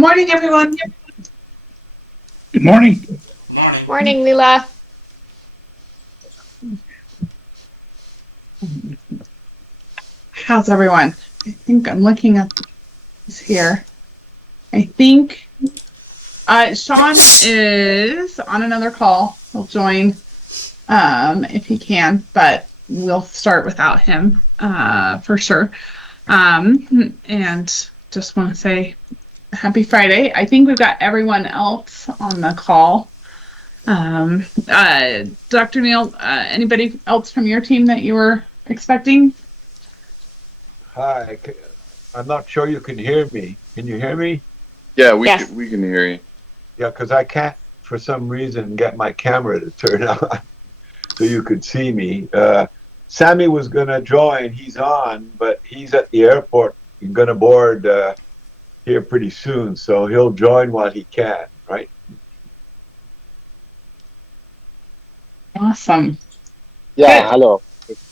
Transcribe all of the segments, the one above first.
morning, everyone. Good morning. Morning. Morning, Leela. How's everyone? I think I'm looking at this here. I think Sean is on another call. He'll join if he can, but we'll start without him for sure. And just want to say happy Friday. I think we've got everyone else on the call. Dr. Neal, anybody else from your team that you were expecting? Hi, I'm not sure you can hear me. Can you hear me? Yeah, Yes. we can hear you. Yeah, because I can't, for some reason, get my camera to turn on so you could see me. Sammy was going to join. He's on, but he's at the airport. He's going to board here pretty soon, so he'll join while he can, right? Awesome. Yeah, Good. hello.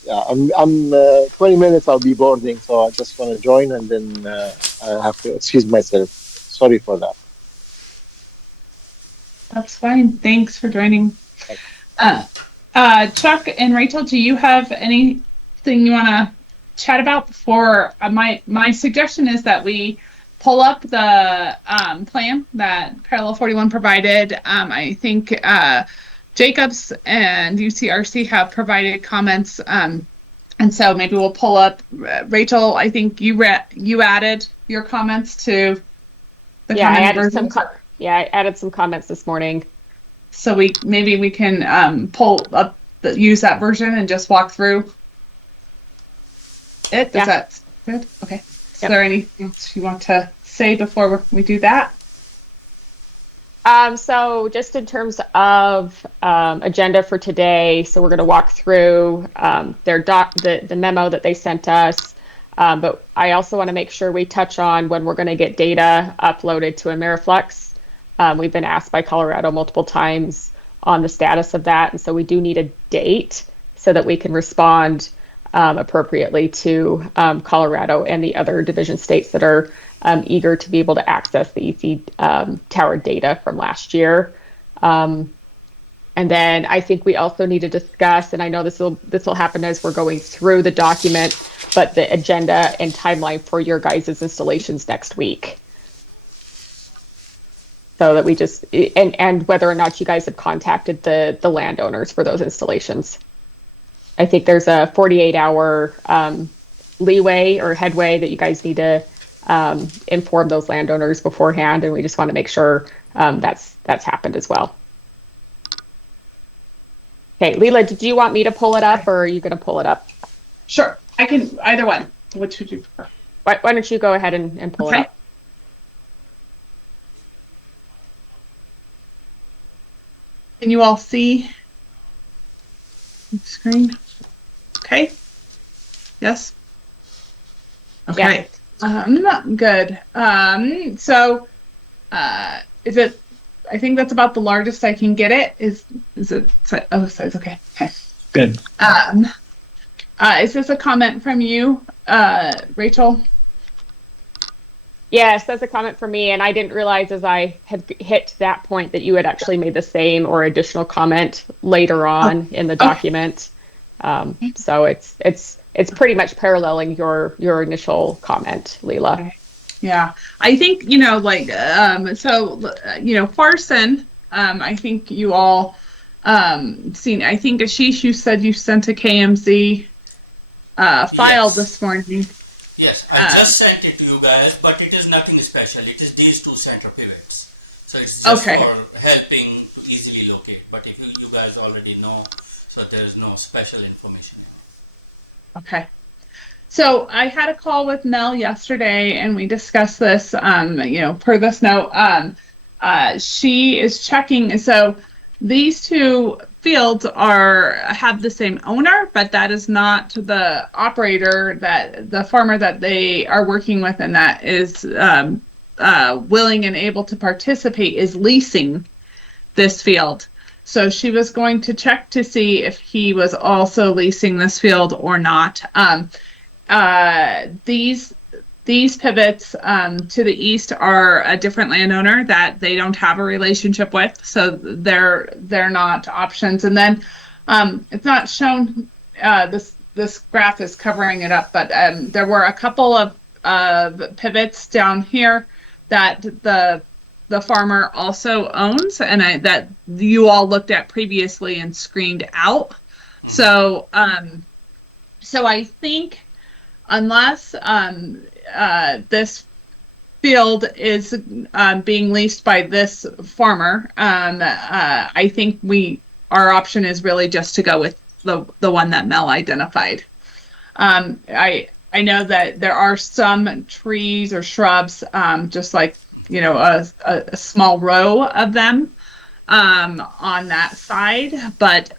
Yeah, I'm 20 minutes I'll be boarding, so I just want to join and then I have to excuse myself. Sorry for that. That's fine. Thanks for joining. Chuck and Rachel, do you have anything you want to chat about before my suggestion is that we pull up the plan that Parallel 41 provided. I think Jacobs and UCRC have provided comments, and so maybe we'll pull up. Rachel, I think you added your comments to the I comment added version. I added some comments this morning. So we can pull up use that version and just walk through it. Is that good? Okay. Is there anything else you want to say before we do that? So just in terms of agenda for today, so we're going to walk through the memo that they sent us. But I also want to make sure we touch on when we're going to get data uploaded to Ameriflex. We've been asked by Colorado multiple times on the status of that, and so we do need a date so that we can respond appropriately to Colorado and the other division states that are eager to be able to access the EC tower data from last year. And then I think we also need to discuss, and I know this will happen as we're going through the document, but the agenda and timeline for your guys' installations next week. So that we just, and whether or not you guys have contacted the landowners for those installations. I think there's a 48-hour leeway or headway that you guys need to inform those landowners beforehand, and we just want to make sure that's happened as well. Okay, Leela, did you want me to pull it up, or are you going to pull it up? Sure, I can, either one. Which would you prefer? Why don't you go ahead and pull it up? Can you all see the screen? Okay. Yes. Okay. Good. So, is it? I think that's about the largest I can get it. Is it? Oh, size. Okay. Okay. Good. Is this a comment from you, Rachel? Yes, that's a comment from me, and I didn't realize as I had hit that point that you had actually made the same or additional comment later on in the document. So it's pretty much paralleling your initial comment, Leela. Okay. Yeah, I think Farson. I think you all seen. I think Ashish, you said you sent a KMZ file this morning. Yes, I just sent it to you guys, but it is nothing special. It is these two center pivots. So it's just for helping to easily locate. But if you guys already know, so there is no special information. Okay. So I had a call with Mel yesterday and we discussed this, per this note, she is checking. So these two fields have the same owner, but that is not the operator, that the farmer that they are working with and that is willing and able to participate is leasing this field. So she was going to check to see if he was also leasing this field or not. These these pivots to the east are a different landowner that they don't have a relationship with, so they're not options. And then it's not shown. This graph is covering it up, but there were a couple of pivots down here that the farmer also owns, and that you all looked at previously and screened out. So so I think unless this field is being leased by this farmer, I think our option is really just to go with the one that Mel identified. I know that there are some trees or shrubs, just like, you know, a small row of them on that side, but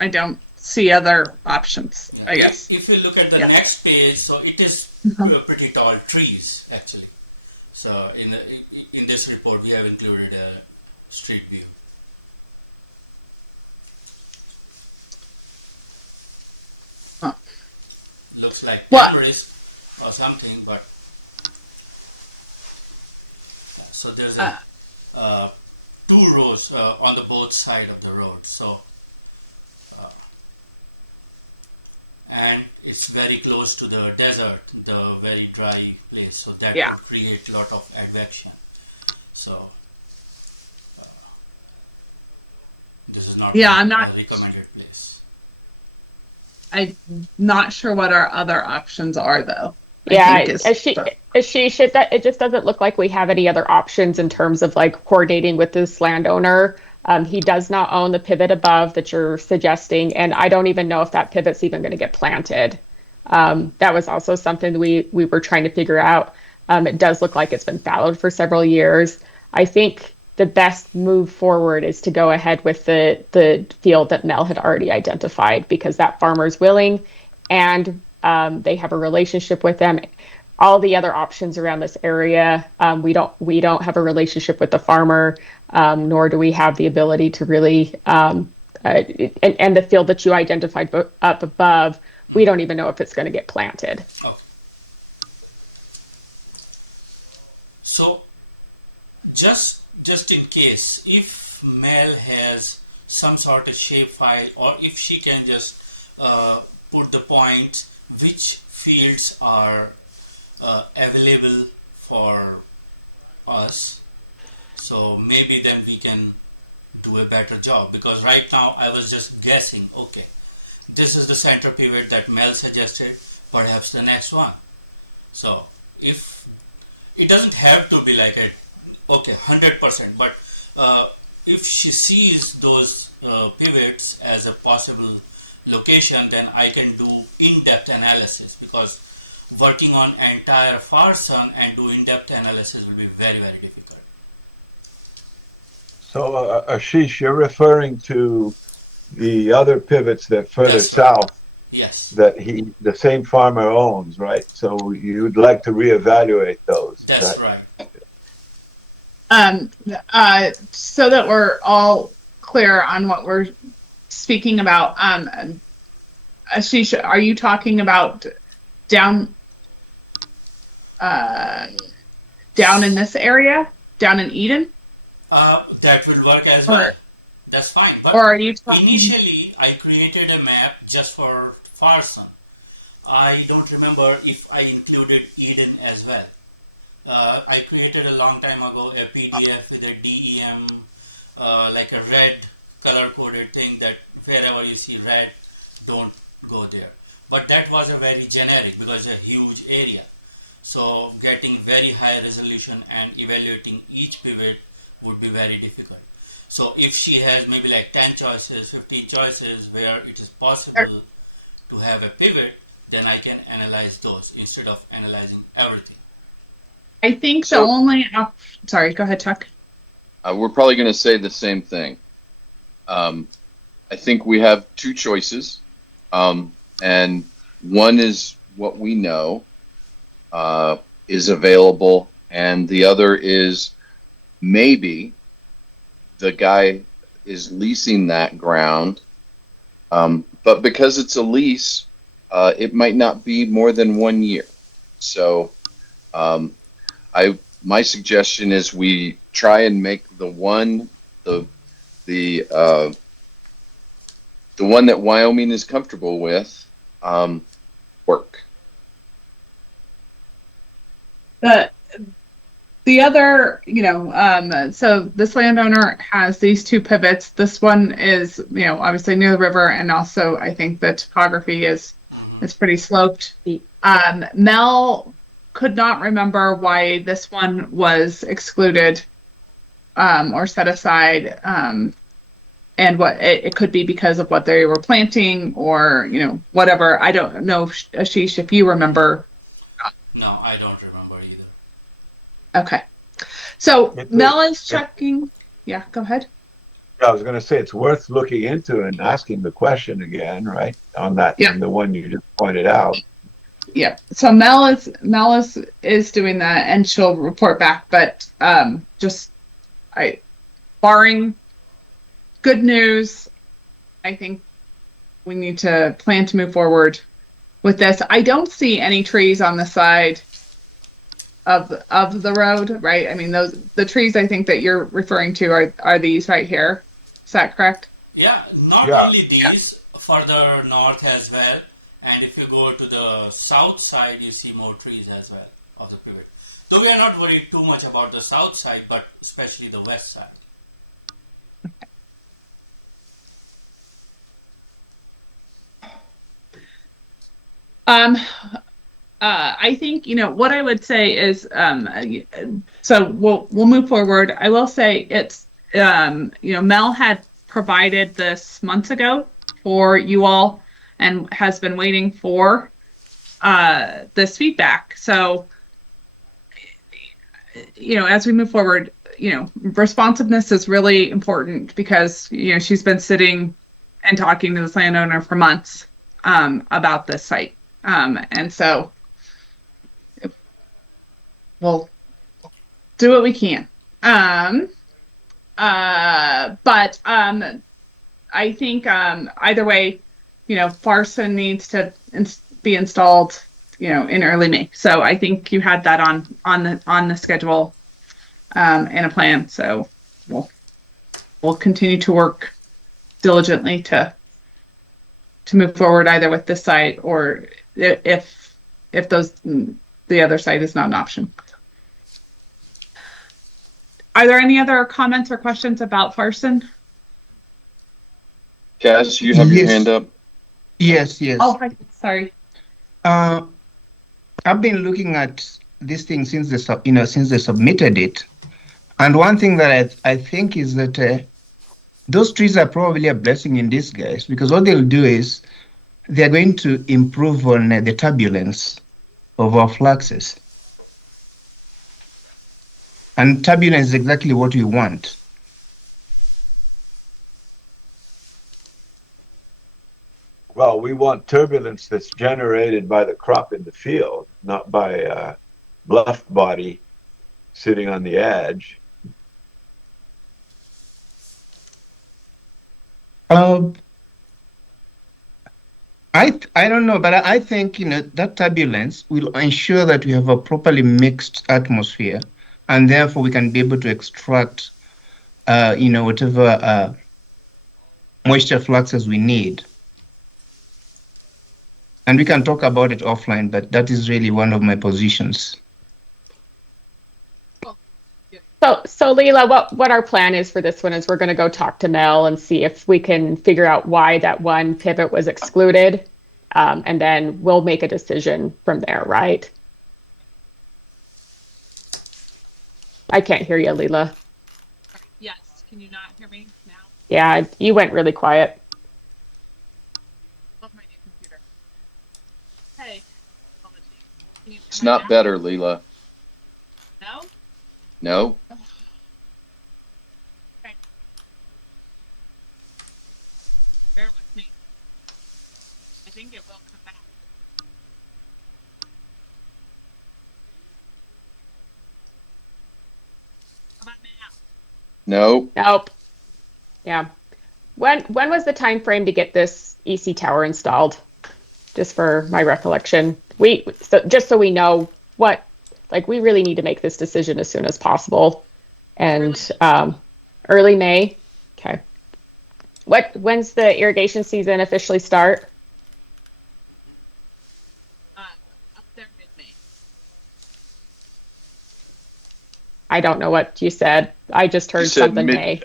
I don't see other options, I guess. If you look at the Yeah. next page, so it is pretty tall trees actually. So in this report, we have included a street view. Huh. Looks like What? Everest or something, but so there's two rows on the both side of the road. So and it's very close to the desert, the very dry place. So that Yeah. would create a lot of advection. So this is not I'm a not. recommended place. I'm not sure what our other options are, though. Yeah, it just doesn't look like we have any other options in terms of like coordinating with this landowner. He does not own the pivot above that you're suggesting, and I don't even know if that pivot's even going to get planted. That was also something we were trying to figure out. It does look like it's been fallowed for several years. I think the best move forward is to go ahead with the field that Mel had already identified, because that farmer's willing and they have a relationship with them. All the other options around this area, we don't have a relationship with the farmer, nor do we have the ability to really, and the field that you identified up above, we don't even know if it's going to get planted. Okay. So just in case, if Mel has some sort of shapefile, or if she can just put the point which fields are available for us, so maybe then we can do a better job, because right now I was just guessing, okay, this is the center pivot that Mel suggested, perhaps the next one. So if it doesn't have to be like 100%, but if she sees those pivots as a possible location, then I can do in-depth analysis, because working on entire Farson and do in-depth analysis will be very, very difficult. So, Ashish, you're referring to the other pivots that further That's right. south Yes, that the same farmer owns, right? So you'd like to reevaluate those. that's right. So that we're all clear on what we're speaking about, Ashish, are you talking about down in this area, down in Eden? That will work as Or- well. That's fine. But Or are you talking? initially, I created a map just for Farson. I don't remember if I included Eden as well. I created a long time ago a PDF with a DEM, like a red color-coded thing that wherever you see red, don't go there. But that was a very generic, because it's a huge area. So getting very high resolution and evaluating each pivot would be very difficult. So if she has maybe like 10 choices, 15 choices where it is possible to have a pivot, then I can analyze those instead of analyzing everything. I think the So- only. Sorry, go ahead, Chuck. We're probably going to say the same thing. I think we have two choices, and one is what we know is available, and the other is maybe the guy is leasing that ground, but because it's a lease, it might not be more than 1 year. So, my suggestion is we try and make the one that Wyoming is comfortable with, work. The other, so this landowner has these two pivots. This one is, obviously near the river, and also I think the topography is pretty sloped. Mel could not remember why this one was excluded or set aside, and what it could be because of what they were planting or whatever. I don't know, Ashish, if you remember. No, I don't remember either. Okay. So It's Mel is checking. Yeah, go ahead. I was going to say it's worth looking into and asking the question again, right? On that, Yeah. on the one you just pointed out. Yeah. So Mel is doing that, and she'll report back. But barring good news, I think we need to plan to move forward with this. I don't see any trees on the side of the road, right? I mean, the trees I think that you're referring to are these right here. Is that correct? Yeah, not Yeah. only these, further north as well. And if you go to the south side, you see more trees as well of the pivot. Though we are not worried too much about the south side, but especially the west side. I think what I would say is so we'll move forward. I will say it's Mel had provided this months ago for you all and has been waiting for this feedback. So as we move forward, responsiveness is really important because she's been sitting and talking to this landowner for months about this site. And so we'll do what we can. But I think either way, Farson needs to be installed, in early May. So I think you had that on the schedule and a plan. So we'll continue to work diligently to move forward either with this site or if the other site is not an option. Are there any other comments or questions about Farson? Kaz, you have your Yes. hand up. Yes, yes. Oh, hi. Sorry. I've been looking at this thing since they submitted it, and one thing that I think is that those trees are probably a blessing in disguise because what they'll do is they're going to improve on the turbulence of our fluxes. And turbulence is exactly what we want. Well, we want turbulence that's generated by the crop in the field, not by a bluff body sitting on the edge. I don't know, but I think that turbulence will ensure that we have a properly mixed atmosphere, and therefore we can be able to extract, whatever moisture fluxes we need. And we can talk about it offline, but that is really one of my positions. So Leela, what our plan is for this one is we're going to go talk to Mel and see if we can figure out why that one pivot was excluded, and then we'll make a decision from there, right? I can't hear you, Leela. Yes. Can you not hear me now? Yeah, you went really quiet. Love my new computer. Hey. Apologies. Can you hear It's me not now? better, Leela. No? No? Bear with me. I think it will come back. How about now? No? Nope. Yeah. When was the time frame to get this EC tower installed? just for my recollection. Just so we know what, like, we really need to make this decision as soon as possible. And early May. Okay. When's the irrigation season officially start? Up there mid-May. I don't know what you said. I just You heard said something May.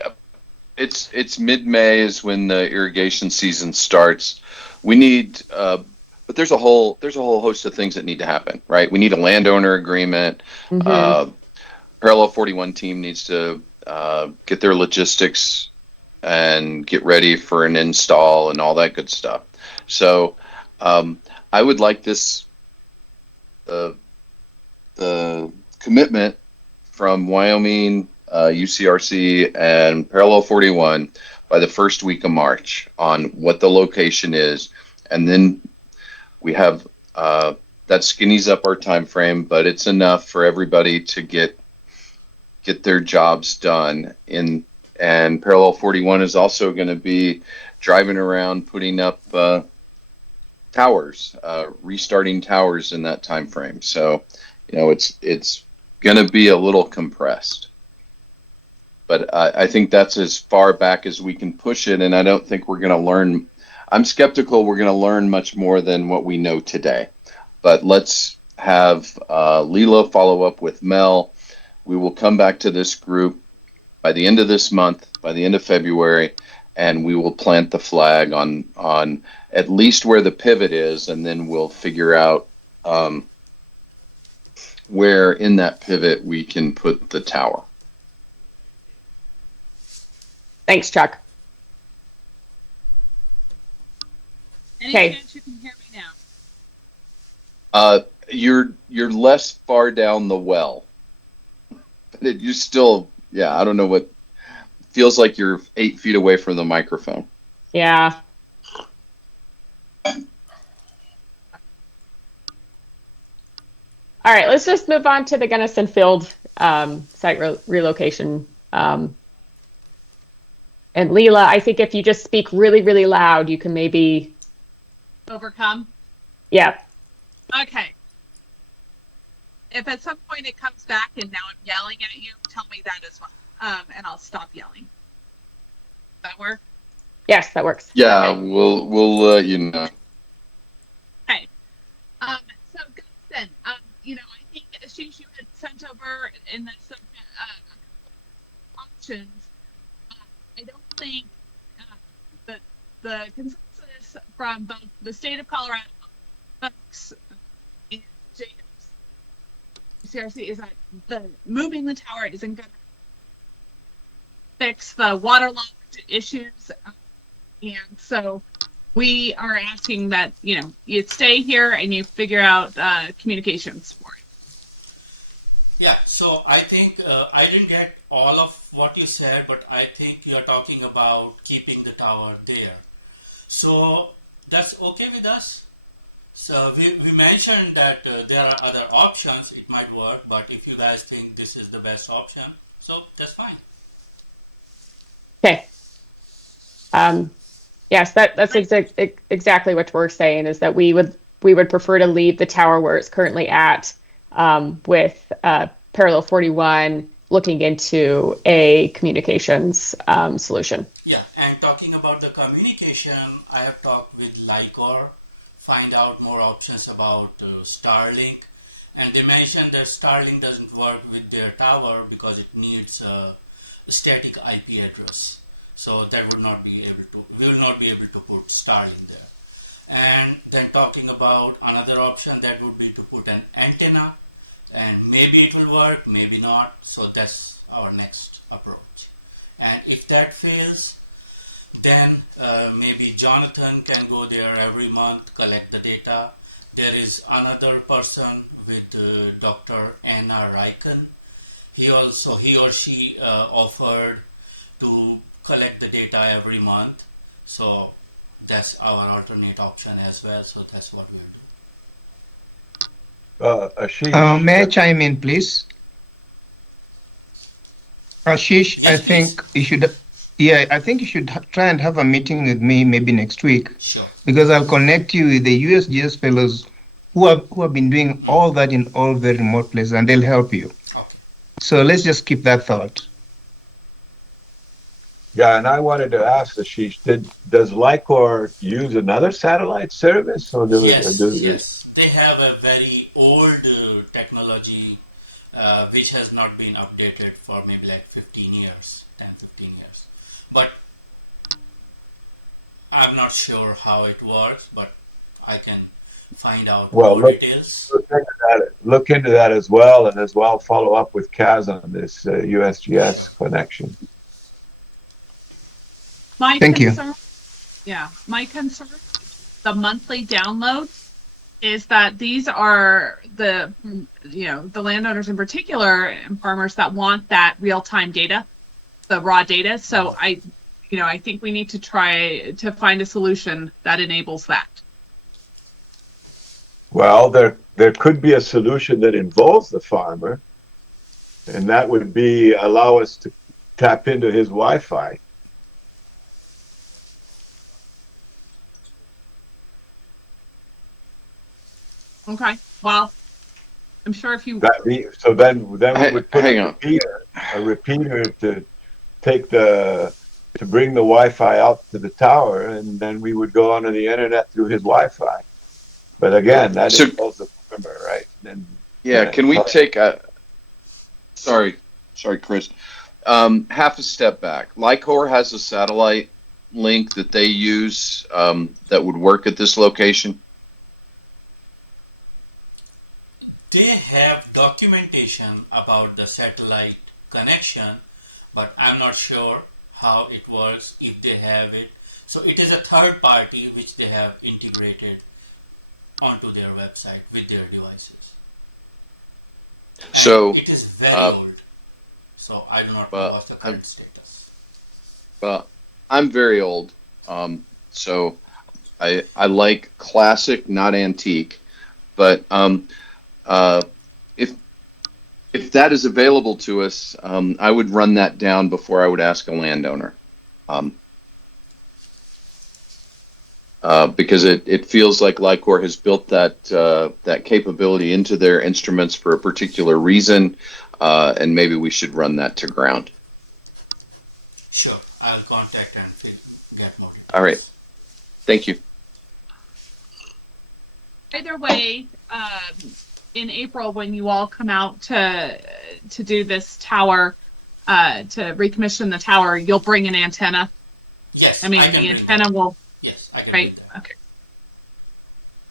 it's mid-May is when the irrigation season starts. We need, but there's a whole host of things that need to happen, right? We need a landowner agreement. Mhm. Parallel 41 team needs to get their logistics and get ready for an install and all that good stuff. So I would like this the commitment from Wyoming, UCRC, and Parallel 41 by the first week of March on what the location is, and then we have that skinnies up our time frame, but it's enough for everybody to get their jobs done. And Parallel 41 is also going to be driving around putting up towers, restarting towers in that time frame. So, you know, it's going to be a little compressed. But I think that's as far back as we can push it, and I don't think we're going to learn. I'm skeptical we're going to learn much more than what we know today. But let's have Leela follow up with Mel. We will come back to this group by the end of this month, by the end of February, and we will plant the flag on at least where the pivot is, and then we'll figure out where in that pivot we can put the tower. Thanks, Chuck. Any Okay. chance you can hear me now? You're less far down the well, but you're still, yeah, I don't know what, feels like you're 8 feet away from the microphone. Yeah. All right, let's just move on to the Gunnison Field site relocation. And Leela, I think if you just speak really, really loud, you can maybe, Overcome? yeah. Okay. If at some point it comes back and now I'm yelling at you, tell me that as well. And I'll stop yelling. Does that work? Yes, that works. Yeah, Okay. we'll let you know. Okay. So Gunnison, you know, I think Ashish, you had sent over in the options. I don't think the consensus from both the state of Colorado folks and CRC is that moving the tower isn't going to fix the waterlogged issues, and so we are asking that you stay here and you figure out communications for it. Yeah, so I think I didn't get all of what you said, but I think you're talking about keeping the tower there. So that's okay with us. So we mentioned that there are other options, it might work, but if you guys think this is the best option, so that's fine. Okay. Yes, that's exactly what we're saying, is that we would prefer to leave the tower where it's currently at, with Parallel 41 looking into a communications solution. Yeah, and talking about the communication, I have talked with Lycor, find out more options about Starlink, and they mentioned that Starlink doesn't work with their tower because it needs a static IP address. So that we will not be able to put Starlink there. And then talking about another option, that would be to put an antenna, and maybe it will work, maybe not. So that's our next approach. And if that fails, then maybe Jonathan can go there every month, collect the data. There is another person with Dr. Anna Riken. He or she offered to collect the data every month. So that's our alternate option as well. So that's what we'll do. Ashish. May I chime in, please? Ashish, I think you should. Yeah, I think you should try and have a meeting with me maybe next week, Sure. because I'll connect you with the USGS fellows who have been doing all that in all very remote places, and they'll help you. Okay. So let's just keep that thought. Yeah, and I wanted to ask Ashish, does Lycor use another satellite service, or Yes. They have a very old technology which has not been updated for maybe like 15 years, 10, 15 years. But I'm not sure how it works, but I can find out well, more details. look into that as well, and as well follow up with Kaz on this USGS connection. My Thank you. concern, yeah, my concern, the monthly download is that these are the, the landowners in particular and farmers that want that real-time data, the raw data. So I think we need to try to find a solution that enables that. Well, there could be a solution that involves the farmer, and that would be allow us to tap into his Wi-Fi. Okay. Well, I'm sure if you So then we would put Hang on. a repeater to bring the Wi-Fi out to the tower, and then we would go onto the internet through his Wi-Fi. But again, that So- involves the farmer, right? And Yeah, can we take a, sorry, Chris, half a step back. Lycor has a satellite link that they use that would work at this location. They have documentation about the satellite connection, but I'm not sure how it works, if they have it. So it is a third party which they have integrated onto their website with their devices. And So, it is very old. So I do not know what's the current status. Well, I'm very old, so I like classic, not antique. But if that is available to us, I would run that down before I would ask a landowner, because it feels like Lycor has built that capability into their instruments for a particular reason, and maybe we should run that to ground. Sure, I'll contact and get more details. All right. Thank you. Either way, in April when you all come out to do this tower, to recommission the tower, you'll bring an antenna. Yes, I mean, can the bring antenna that. will. Yes, I can Right. do that. Okay.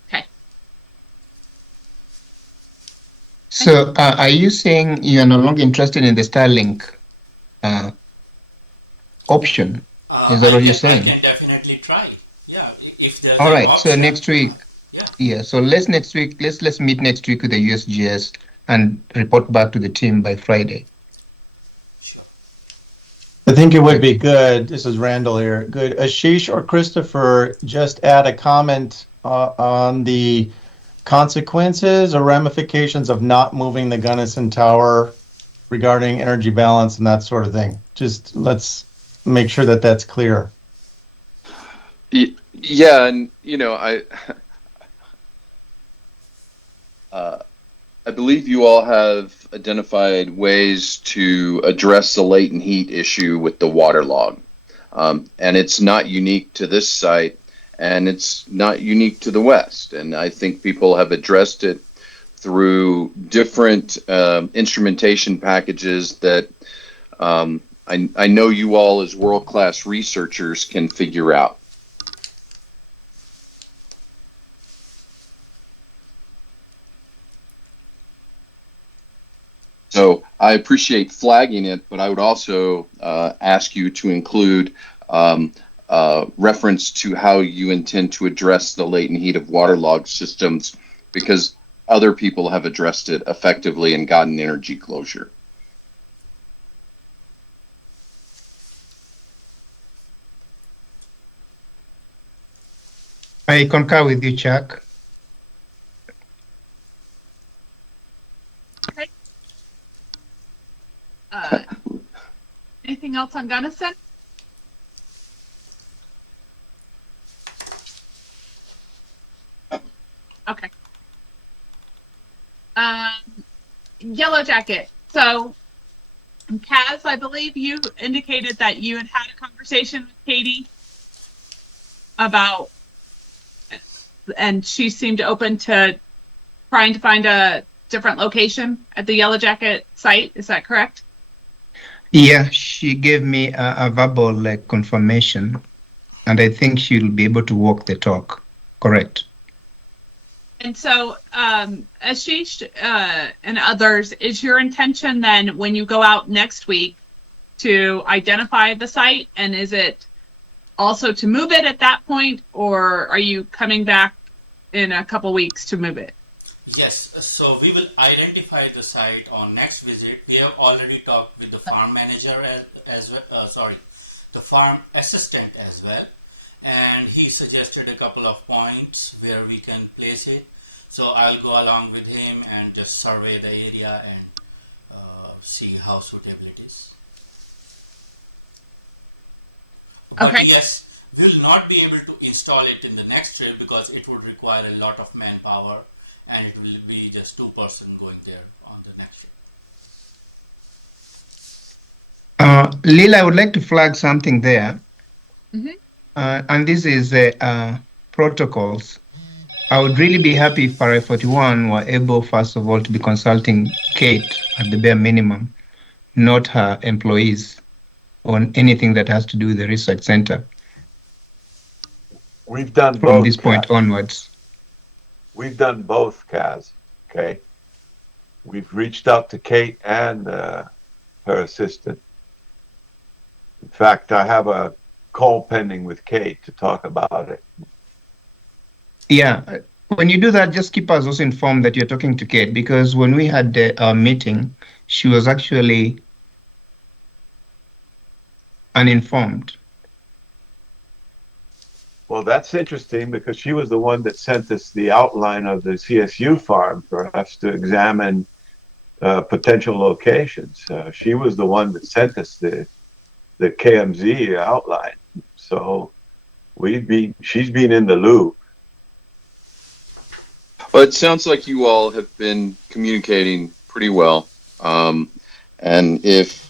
Okay. So are you saying you are no longer interested in the Starlink option? Is that what you're saying? I can definitely try. Yeah, if there's All an right. So option. next week, Yeah. So let's meet next week with the USGS and report back to the team by Friday. Sure. I think it would be good. This is Randall here. Good. Ashish or Christopher, just add a comment on the consequences or ramifications of not moving the Gunnison Tower regarding energy balance and that sort of thing. Just let's make sure that that's clear. Yeah, and I believe you all have identified ways to address the latent heat issue with the waterlog. And it's not unique to this site, and it's not unique to the West. And I think people have addressed it through different instrumentation packages that I know you all as world-class researchers can figure out. So I appreciate flagging it, but I would also ask you to include reference to how you intend to address the latent heat of waterlogged systems, because other people have addressed it effectively and gotten energy closure. I concur with you, Chuck. Anything else on Gunnison? Yellow Jacket. So, Kaz, I believe you indicated that you had had a conversation with Katie about, and she seemed open to trying to find a different location at the Yellow Jacket site. Is that correct? Yeah, she gave me a verbal confirmation, and I think she'll be able to walk the talk. Correct. And so, Ashish and others, is your intention then when you go out next week to identify the site? And is it also to move it at that point, or are you coming back in a couple weeks to move it? Yes, so we will identify the site on next visit. We have already talked with the farm manager as well, the farm assistant as well. And he suggested a couple of points where we can place it. So I'll go along with him and just survey the area and see how suitable it is. Okay. But yes, we'll not be able to install it in the next trip because it would require a lot of manpower, and it will be just 2 person going there on the next trip. Lil, I would like to flag something there. Mhm. And this is protocols. I would really be happy if Para 41 were able, first of all, to be consulting Kate at the bare minimum, not her employees, on anything that has to do with the research center We've done from both. this point Kaz. onwards. We've done both, Kaz. Okay. We've reached out to Kate and her assistant. In fact, I have a call pending with Kate to talk about it. Yeah, when you do that, just keep us also informed that you're talking to Kate, because when we had our meeting, she was actually uninformed. Well, that's interesting because she was the one that sent us the outline of the CSU farm for us to examine potential locations. She was the one that sent us the KMZ outline. So she's been in the loop. Well, it sounds like you all have been communicating pretty well. And if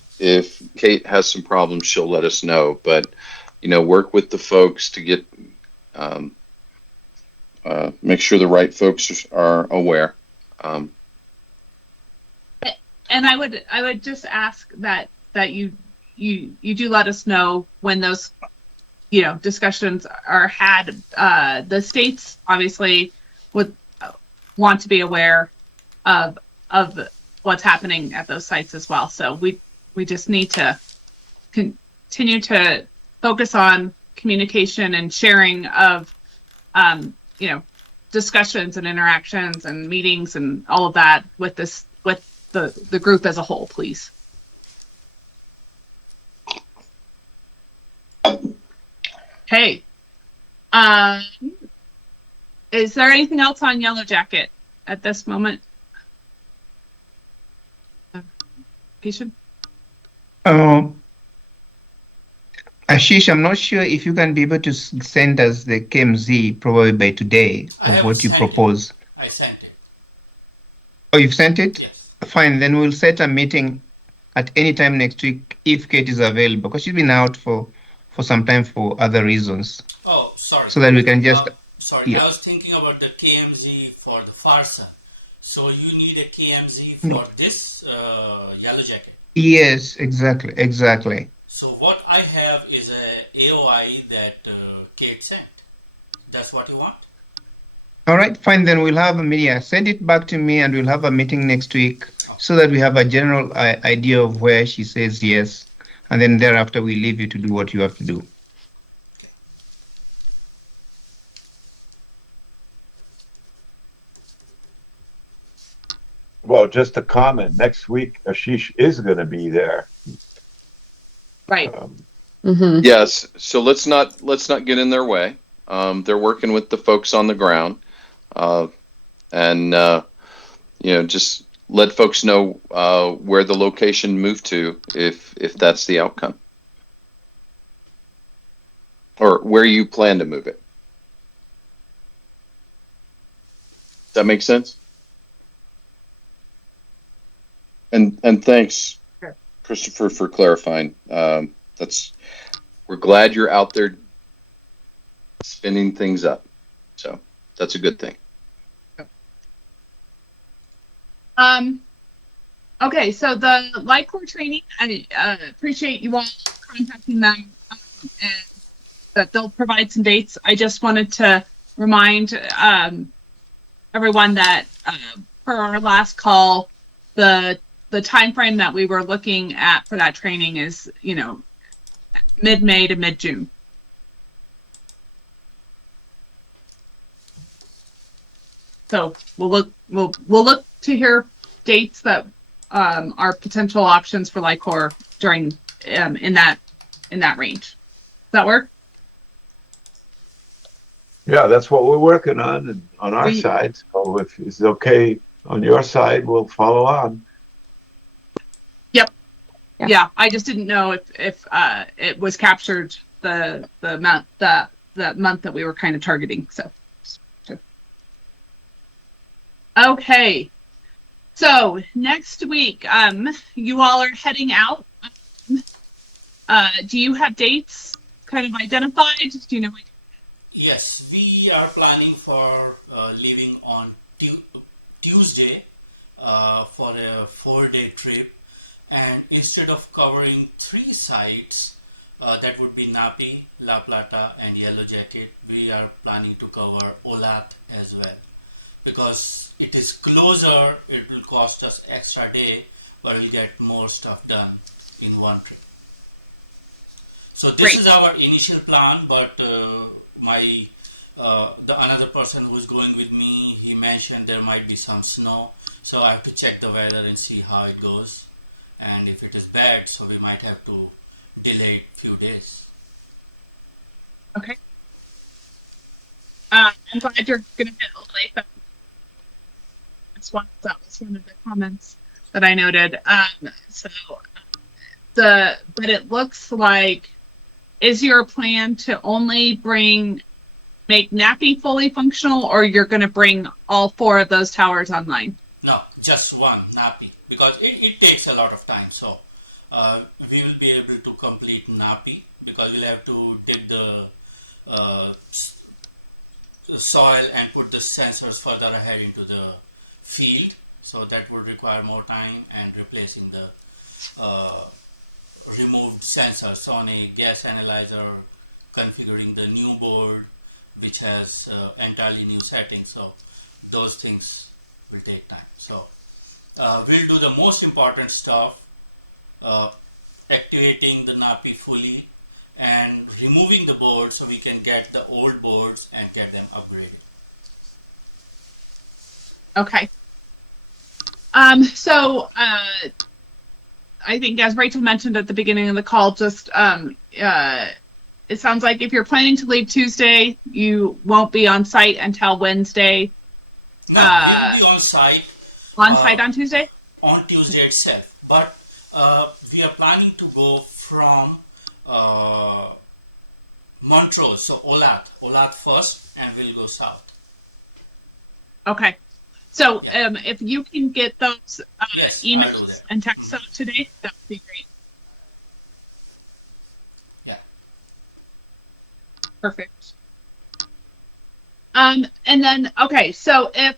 Kate has some problems, she'll let us know. But work with the folks to get make sure the right folks are aware. And I would just ask that you do let us know when those discussions are had. The states obviously would want to be aware of what's happening at those sites as well. So we just need to continue to focus on communication and sharing of discussions and interactions and meetings and all of that with the group as a whole, please. Okay. Is there anything else on Yellow Jacket at this moment? Patient? Ashish, I'm not sure if you can be able to send us the KMZ probably by today of what you propose. I sent it. Oh, you've sent it? Yes. Fine, then we'll set a meeting at any time next week if Kate is available, because she's been out for some time for other reasons. Oh, sorry. So that we can just... sorry, yeah. I was thinking about the KMZ for the Farsa. So you need a KMZ for this Yellow Jacket? Yes, exactly. So what I have is a AOI that Kate sent. That's what you want? All right, fine, then we'll have a meeting. Send it back to me and we'll have a meeting next week so that we have a general idea of where she says yes. And then thereafter, we leave you to do what you have to do. Well, just a comment. Next week, Ashish is going to be there. Right. Yes. So let's not get in their way. They're working with the folks on the ground, and just let folks know where the location moved to if that's the outcome, or where you plan to move it. That makes sense? And thanks, Sure. Christopher, for clarifying. We're glad you're out there spinning things up. So that's a good thing. Okay, so the LICOR training, I appreciate you all contacting them and that they'll provide some dates. I just wanted to remind everyone that for our last call, the time frame that we were looking at for that training is, mid-May to mid-June. So we'll look to hear dates that are potential options for LICOR during in that range. Does that work? Yeah, that's what we're working on our side. So if it's okay on your side, we'll follow on. Yep. Yeah. I just didn't know if it was captured the month that we were kind of targeting. So. Okay. So next week, you all are heading out. Do you have dates kind of identified? Do you know? Yes, we are planning for leaving on Tuesday for a 4-day trip, and instead of covering 3 sites, that would be Napi, La Plata, and Yellow Jacket, we are planning to cover Olathe as well. Because it is closer, it will cost us extra day, but we'll get more stuff done in one trip. So this is our initial plan, but the another person who is going with me, he mentioned there might be some snow, so I have to check the weather and see how it goes. And if it is bad, so we might have to delay it a few days. Okay. I'm glad you're going to hit Olathe. That was one of the comments that I noted. But it looks like, is your plan to only make Napi fully functional, or you're going to bring all 4 of those towers online? No, just one, Napi, because it takes a lot of time. So we will be able to complete Napi because we'll have to dig the soil and put the sensors further ahead into the field. So that would require more time, and replacing the removed sensors on a gas analyzer, configuring the new board, which has entirely new settings. So those things will take time. So we'll do the most important stuff, activating the Napi fully and removing the boards so we can get the old boards and get them upgraded. Okay. So I think, as Rachel mentioned at the beginning of the call, just it sounds like if you're planning to leave Tuesday, you won't be on site until Wednesday. No, we'll be on site. On site on Tuesday? On Tuesday itself. But we are planning to go from Montrose, so Olathe first, and we'll go south. Okay. So if you can get those emails and texts out today, that would be great. Yeah. Perfect. And then, okay, so if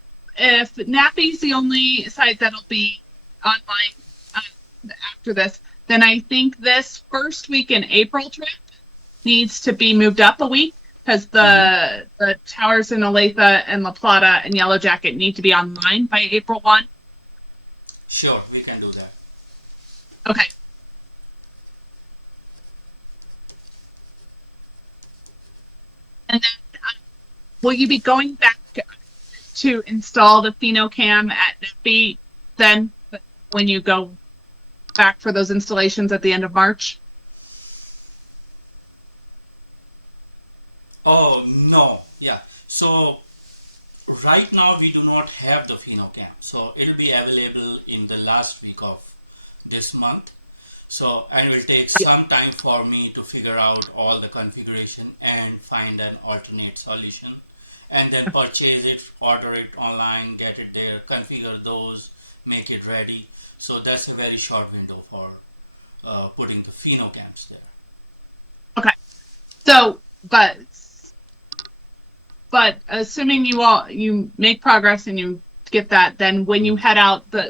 Napi's the only site that'll be online after this, then I think this first week in April trip needs to be moved up a week, because the towers in Olathe and La Plata and Yellow Jacket need to be online by April 1. Sure, we can do that. Okay. And then will you be going back to install the PhenoCam at Napi then when you go back for those installations at the end of March? Oh, no. Yeah. So right now we do not have the PhenoCam. So it will be available in the last week of this month. So it will take some time for me to figure out all the configuration and find an alternate solution, and then purchase it, order it online, get it there, configure those, make it ready. So that's a very short window for putting the pheno cams there. So, but assuming you make progress and you get that, then when you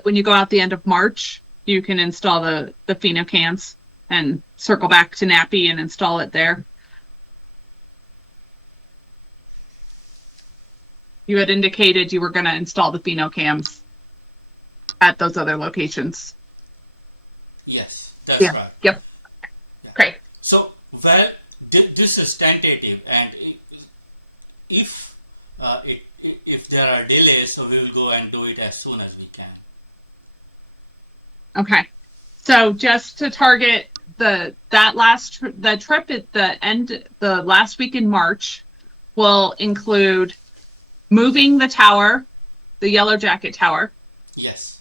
when you go out the end of March, you can install the pheno cams and circle back to NAPI and install it there. You had indicated you were going to install the pheno cams at those other locations. Yes, that's Yeah. right. Yep. Great. So, well, this is tentative, and if if there are delays, so we will go and do it as soon as we can. Okay. So just to target the trip at the last week in March will include moving the tower, the Yellow Jacket tower, Yes.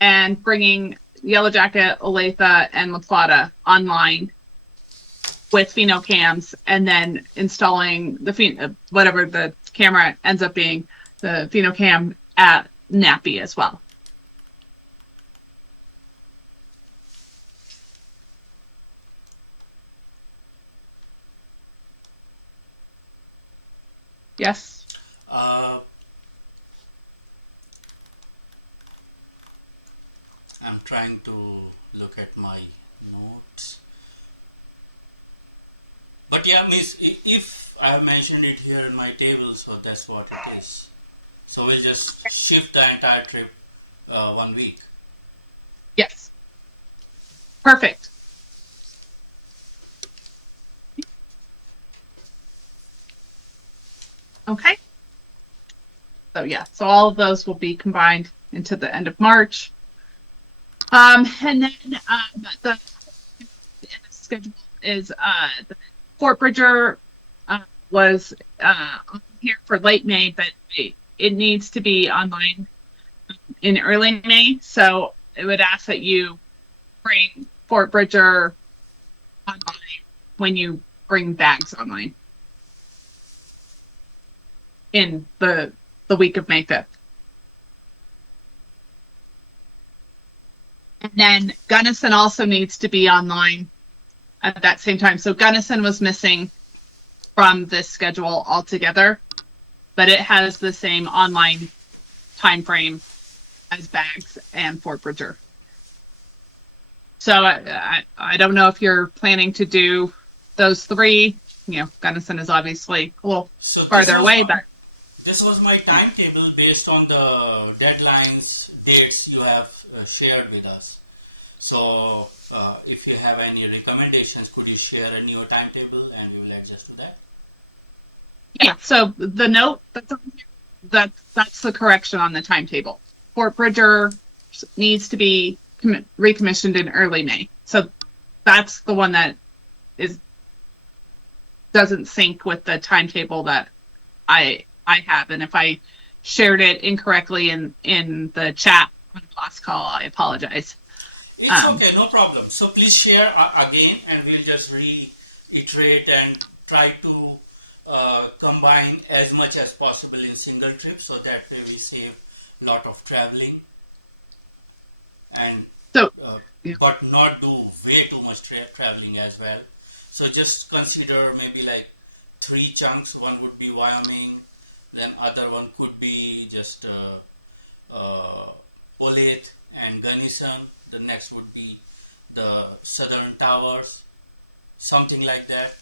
and bringing Yellow Jacket, Olathe, and La Plata online with pheno cams, and then installing the whatever the camera ends up being, the pheno cam at NAPI as well. Yes. I'm trying to look at my notes. But yeah, miss, if I have mentioned it here in my table, so that's what it is. So we'll just shift the entire trip 1 week. Yes. Perfect. Okay. So yeah, so all of those will be combined into the end of March. And then the schedule is the Fort Bridger was here for late May, but it needs to be online in early May. So it would ask that you bring Fort Bridger online when you bring bags online in the week of May 5th. And then Gunnison also needs to be online at that same time. So Gunnison was missing from this schedule altogether, but it has the same online time frame as bags and Fort Bridger. So I don't know if you're planning to do those three. You know, Gunnison is obviously a little farther away, but this was my timetable based on the deadlines, dates you have shared with us. So if you have any recommendations, could you share a new timetable and we will adjust to that? Yeah, so the note that's the correction on the timetable. Fort Bridger needs to be recommissioned in early May. So that's the one that doesn't sync with the timetable that I have. And if I shared it incorrectly in the chat on the last call, I apologize. It's okay, no problem. So please share again, and we'll just reiterate and try to combine as much as possible in single trip so that we save a lot of traveling and but not do way too much traveling as well. So just consider maybe like 3 chunks. One would be Wyoming, then other one could be just Olathe and Gunnison. The next would be the Southern Towers, something like that.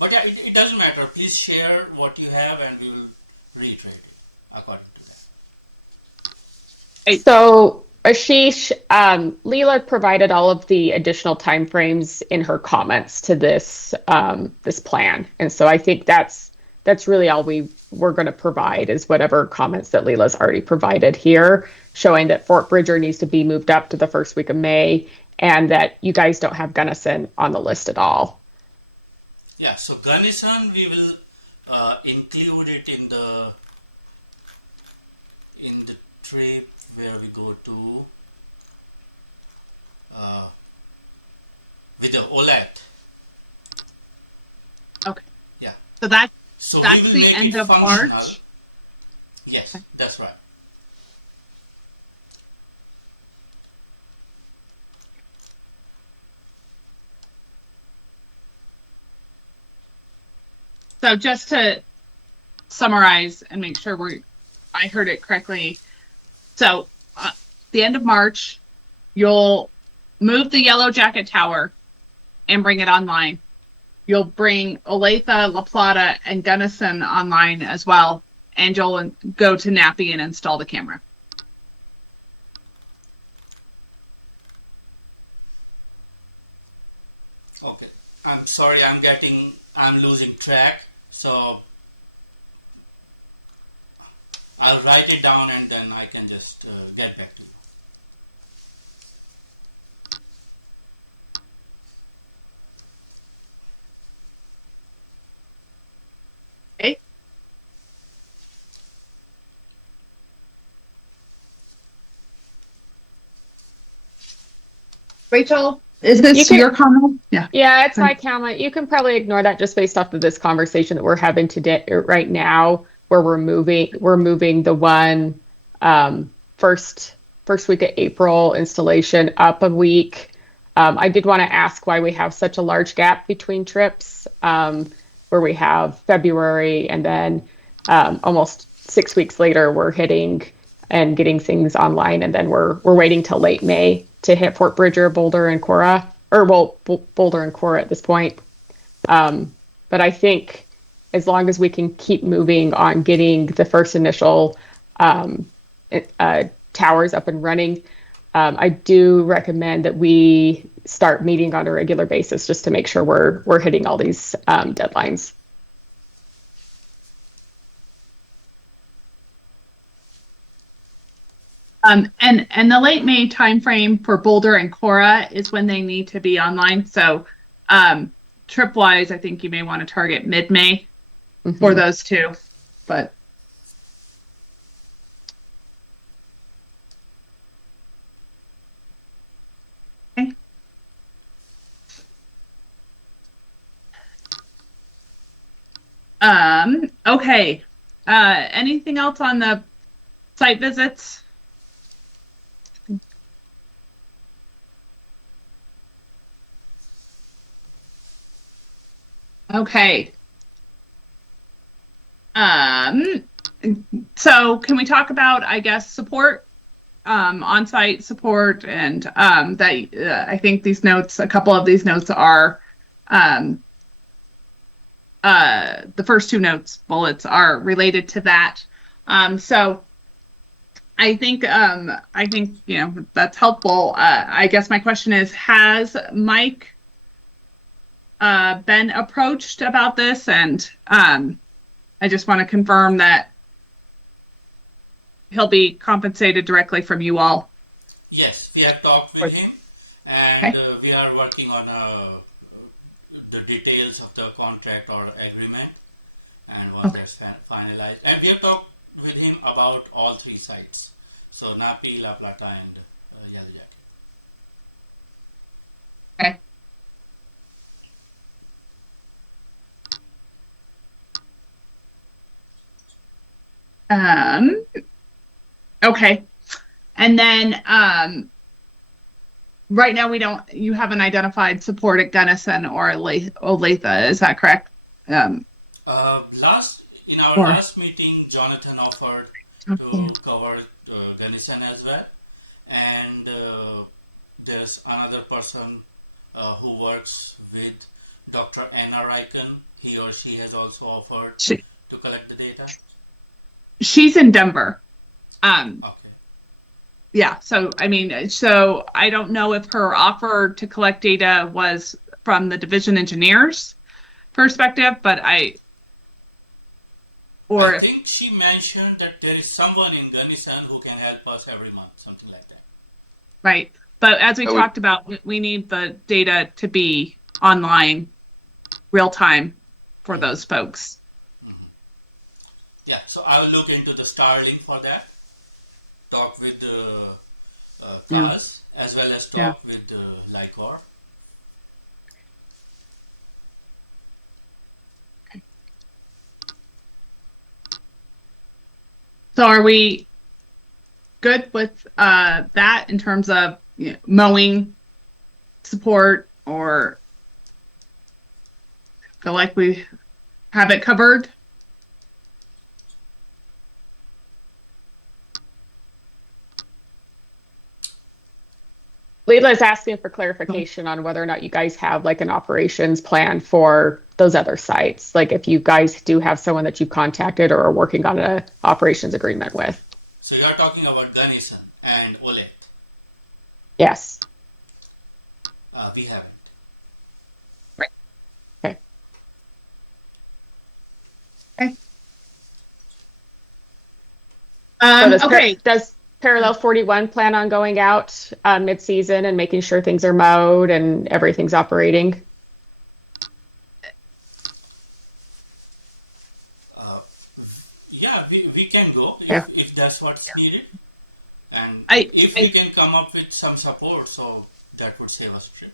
But yeah, it doesn't matter. Please share what you have and we will reiterate it according to that. So Ashish, Leela provided all of the additional timeframes in her comments to this this plan, and so I think that's really all we're going to provide is whatever comments that Leela's already provided here, showing that Fort Bridger needs to be moved up to the first week of May, and that you guys don't have Gunnison on the list at all. Yeah, so Gunnison we will include it in the trip where we go to with the Olathe. Okay. Yeah. So that's we will the make end it of functional. March. Yes, that's right. So just to summarize and make sure I heard it correctly. So the end of March, you'll move the Yellow Jacket Tower and bring it online. You'll bring Olathe, La Plata, and Gunnison online as well, and you'll go to Nappy and install the camera. Okay. I'm sorry, I'm losing track. So I'll write it down and then I can just get back to you. Okay. Rachel, is this your comment? Yeah. Yeah, it's my comment. You can probably ignore that just based off of this conversation that we're having today, right now, where we're moving the one first week of April installation up a week. I did want to ask why we have such a large gap between trips, where we have February and then almost 6 weeks later we're hitting and getting things online, and then we're waiting till late May to hit Fort Bridger, Boulder, and Cora, or well, Boulder and Cora at this point. But I think as long as we can keep moving on getting the first initial towers up and running, I do recommend that we start meeting on a regular basis just to make sure we're hitting all these deadlines. And the late May timeframe for Boulder and Cora is when they need to be online. So trip-wise, I think you may want to target mid-May for those two. But okay. Okay. Anything else on the site visits? Okay. So can we talk about, I guess, support, on-site support, and that I think these notes, a couple of these notes are, the first two notes bullets are related to that. So I think that's helpful. I guess my question is, has Mike been approached about this? And I just want to confirm that he'll be compensated directly from you all. Yes, we have talked with him, and Okay. we are working on the details of the contract or agreement, and once that's finalized, and we have talked with him about all three sites, so Napi, La Plata, and Yellow Jacket. Okay. Okay. And then right now you haven't identified support at Gunnison or Olathe, is that correct? Last meeting, Jonathan offered to cover Gunnison as well, and there's another person who works with Dr. Anna Riken. He or she has also offered to collect the data. She's in Denver. Okay. Yeah, so I don't know if her offer to collect data was from the division engineers perspective, but I think she mentioned that there is someone in Gunnison who can help us every month, something like that. Right. But as we talked about, we need the data to be online real time for those folks. Yeah, so I will look into the Starlink for that. Talk with Kaz, as well as talk with Lycor. Okay. So are we good with that in terms of mowing support, or feel like we have it covered? Leila is asking for clarification on whether or not you guys have like an operations plan for those other sites. Like if you guys do have someone that you've contacted or are working on an operations agreement with. So you're talking about Gunnison and Ole. Yes. We have it. So Okay. does Parallel 41 plan on going out mid-season and making sure things are mowed and everything's operating? Yeah, we can go Yeah. if that's what's needed. And I- if we can come up with some support, so that would save us a trip.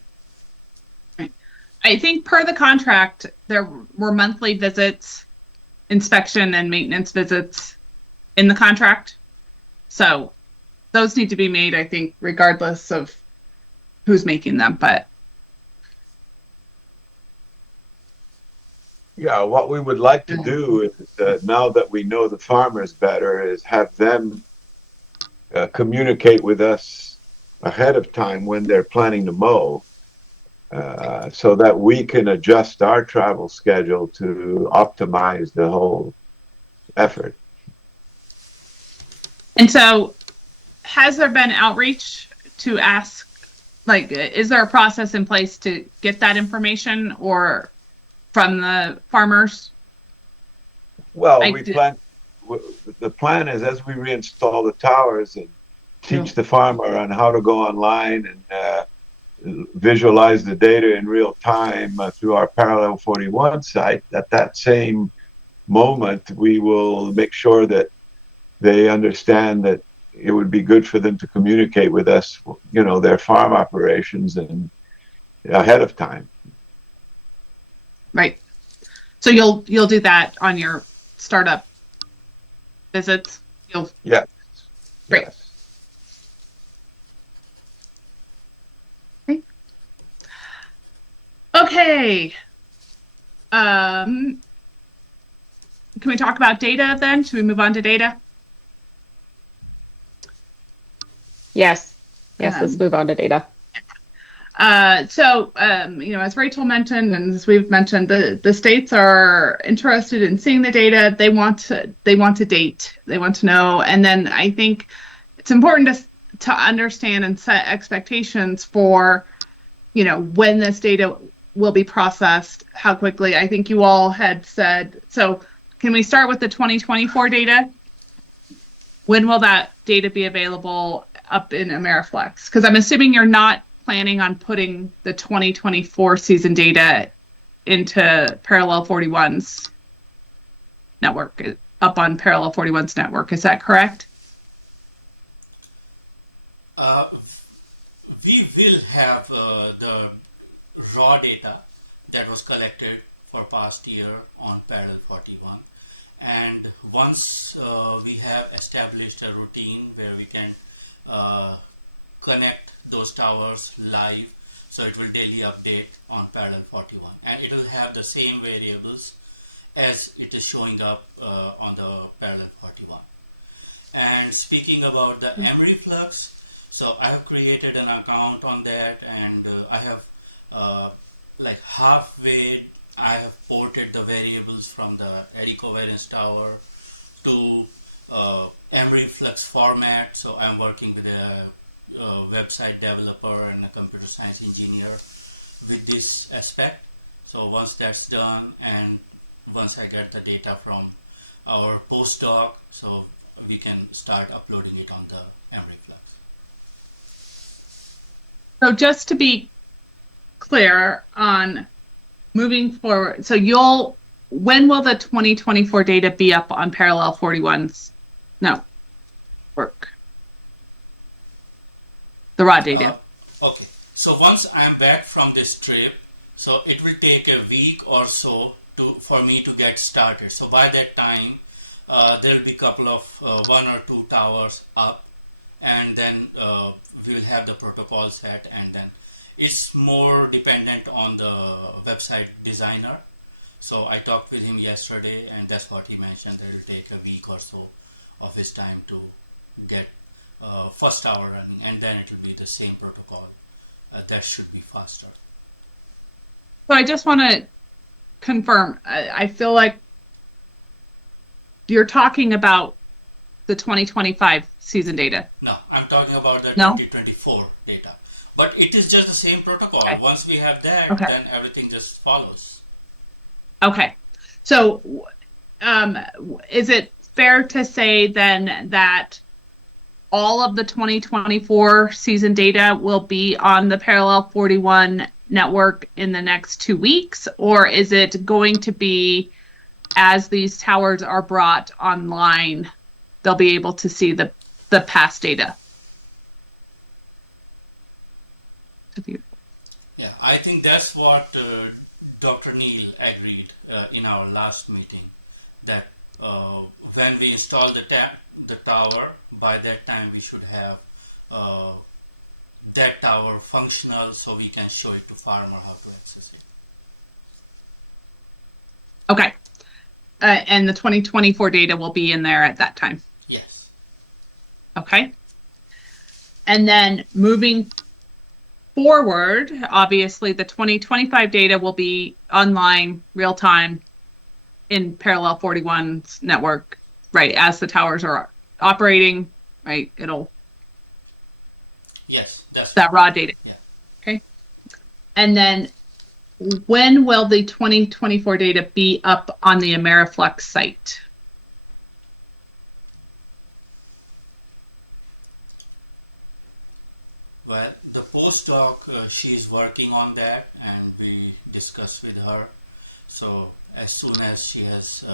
I think per the contract, there were monthly visits, inspection and maintenance visits in the contract. So those need to be made, I think, regardless of who's making them. But Yeah, what we would like to do is, now that we know the farmers better, is have them communicate with us ahead of time when they're planning to mow, so that we can adjust our travel schedule to optimize the whole effort. and so has there been outreach to ask, like, is there a process in place to get that information or from the farmers? Well, I did- the plan is as we reinstall the towers and teach the farmer on how to go online and visualize the data in real time through our Parallel 41 site, at that same moment, we will make sure that they understand that it would be good for them to communicate with us, their farm operations and ahead of time. Right. So you'll do that on your startup visits. Yes. Great. Yes. Okay. Can we talk about data then? Should we move on to data? Yes. Yes, let's move on to data. So, as Rachel mentioned, and as we've mentioned, the states are interested in seeing the data. They want to date. They want to know. And then I think it's important to understand and set expectations for, when this data will be processed, how quickly. I think you all had said, so can we start with the 2024 data? When will that data be available up in Ameriflex? Because I'm assuming you're not planning on putting the 2024 season data into Parallel 41's network, up on Parallel 41's network. Is that correct? We will have the raw data that was collected for past year on Parallel 41. And once we have established a routine where we can connect those towers live, so it will daily update on Parallel 41. And it will have the same variables as it is showing up on the Parallel 41. And speaking about the Emeryflux, so I have created an account on that, and I have halfway I have ported the variables from the eddy covariance tower to Emeryflux format. So I'm working with a website developer and a computer science engineer with this aspect. So once that's done, and once I get the data from our postdoc, so we can start uploading it on the Emeryflux. So just to be clear on moving forward, so when will the 2024 data be up on Parallel 41's network? The raw data. Okay, so once I'm back from this trip, so it will take a week or so for me to get started. So by that time, there will be a couple of 1 or 2 towers up, and then we will have the protocol set, and then it's more dependent on the website designer. So I talked with him yesterday, and that's what he mentioned, that it will take a week or so of his time to get first tower running, and then it will be the same protocol. That should be faster. So I just want to confirm, I feel like you're talking about the 2025 season data. No, I'm talking about the No? 2024 data. But it is just the same protocol. Okay. Once we have that, Okay. then everything just follows. Okay. So is it fair to say then that all of the 2024 season data will be on the Parallel 41 network in the next 2 weeks? Or is it going to be, as these towers are brought online, they'll be able to see the past data? Yeah, I think that's what Dr. Neil agreed in our last meeting, that when we install the tower, by that time we should have that tower functional, so we can show it to farmer how to access it. Okay. And the 2024 data will be in there at that time. Yes. Okay. And then moving forward, obviously the 2025 data will be online real time in Parallel 41's network, right? As the towers are operating, right? Yes, that's that raw data. Yeah. Okay. And then when will the 2024 data be up on the Ameriflex site? Well, the postdoc, she's working on that, and we discussed with her. So as soon as she has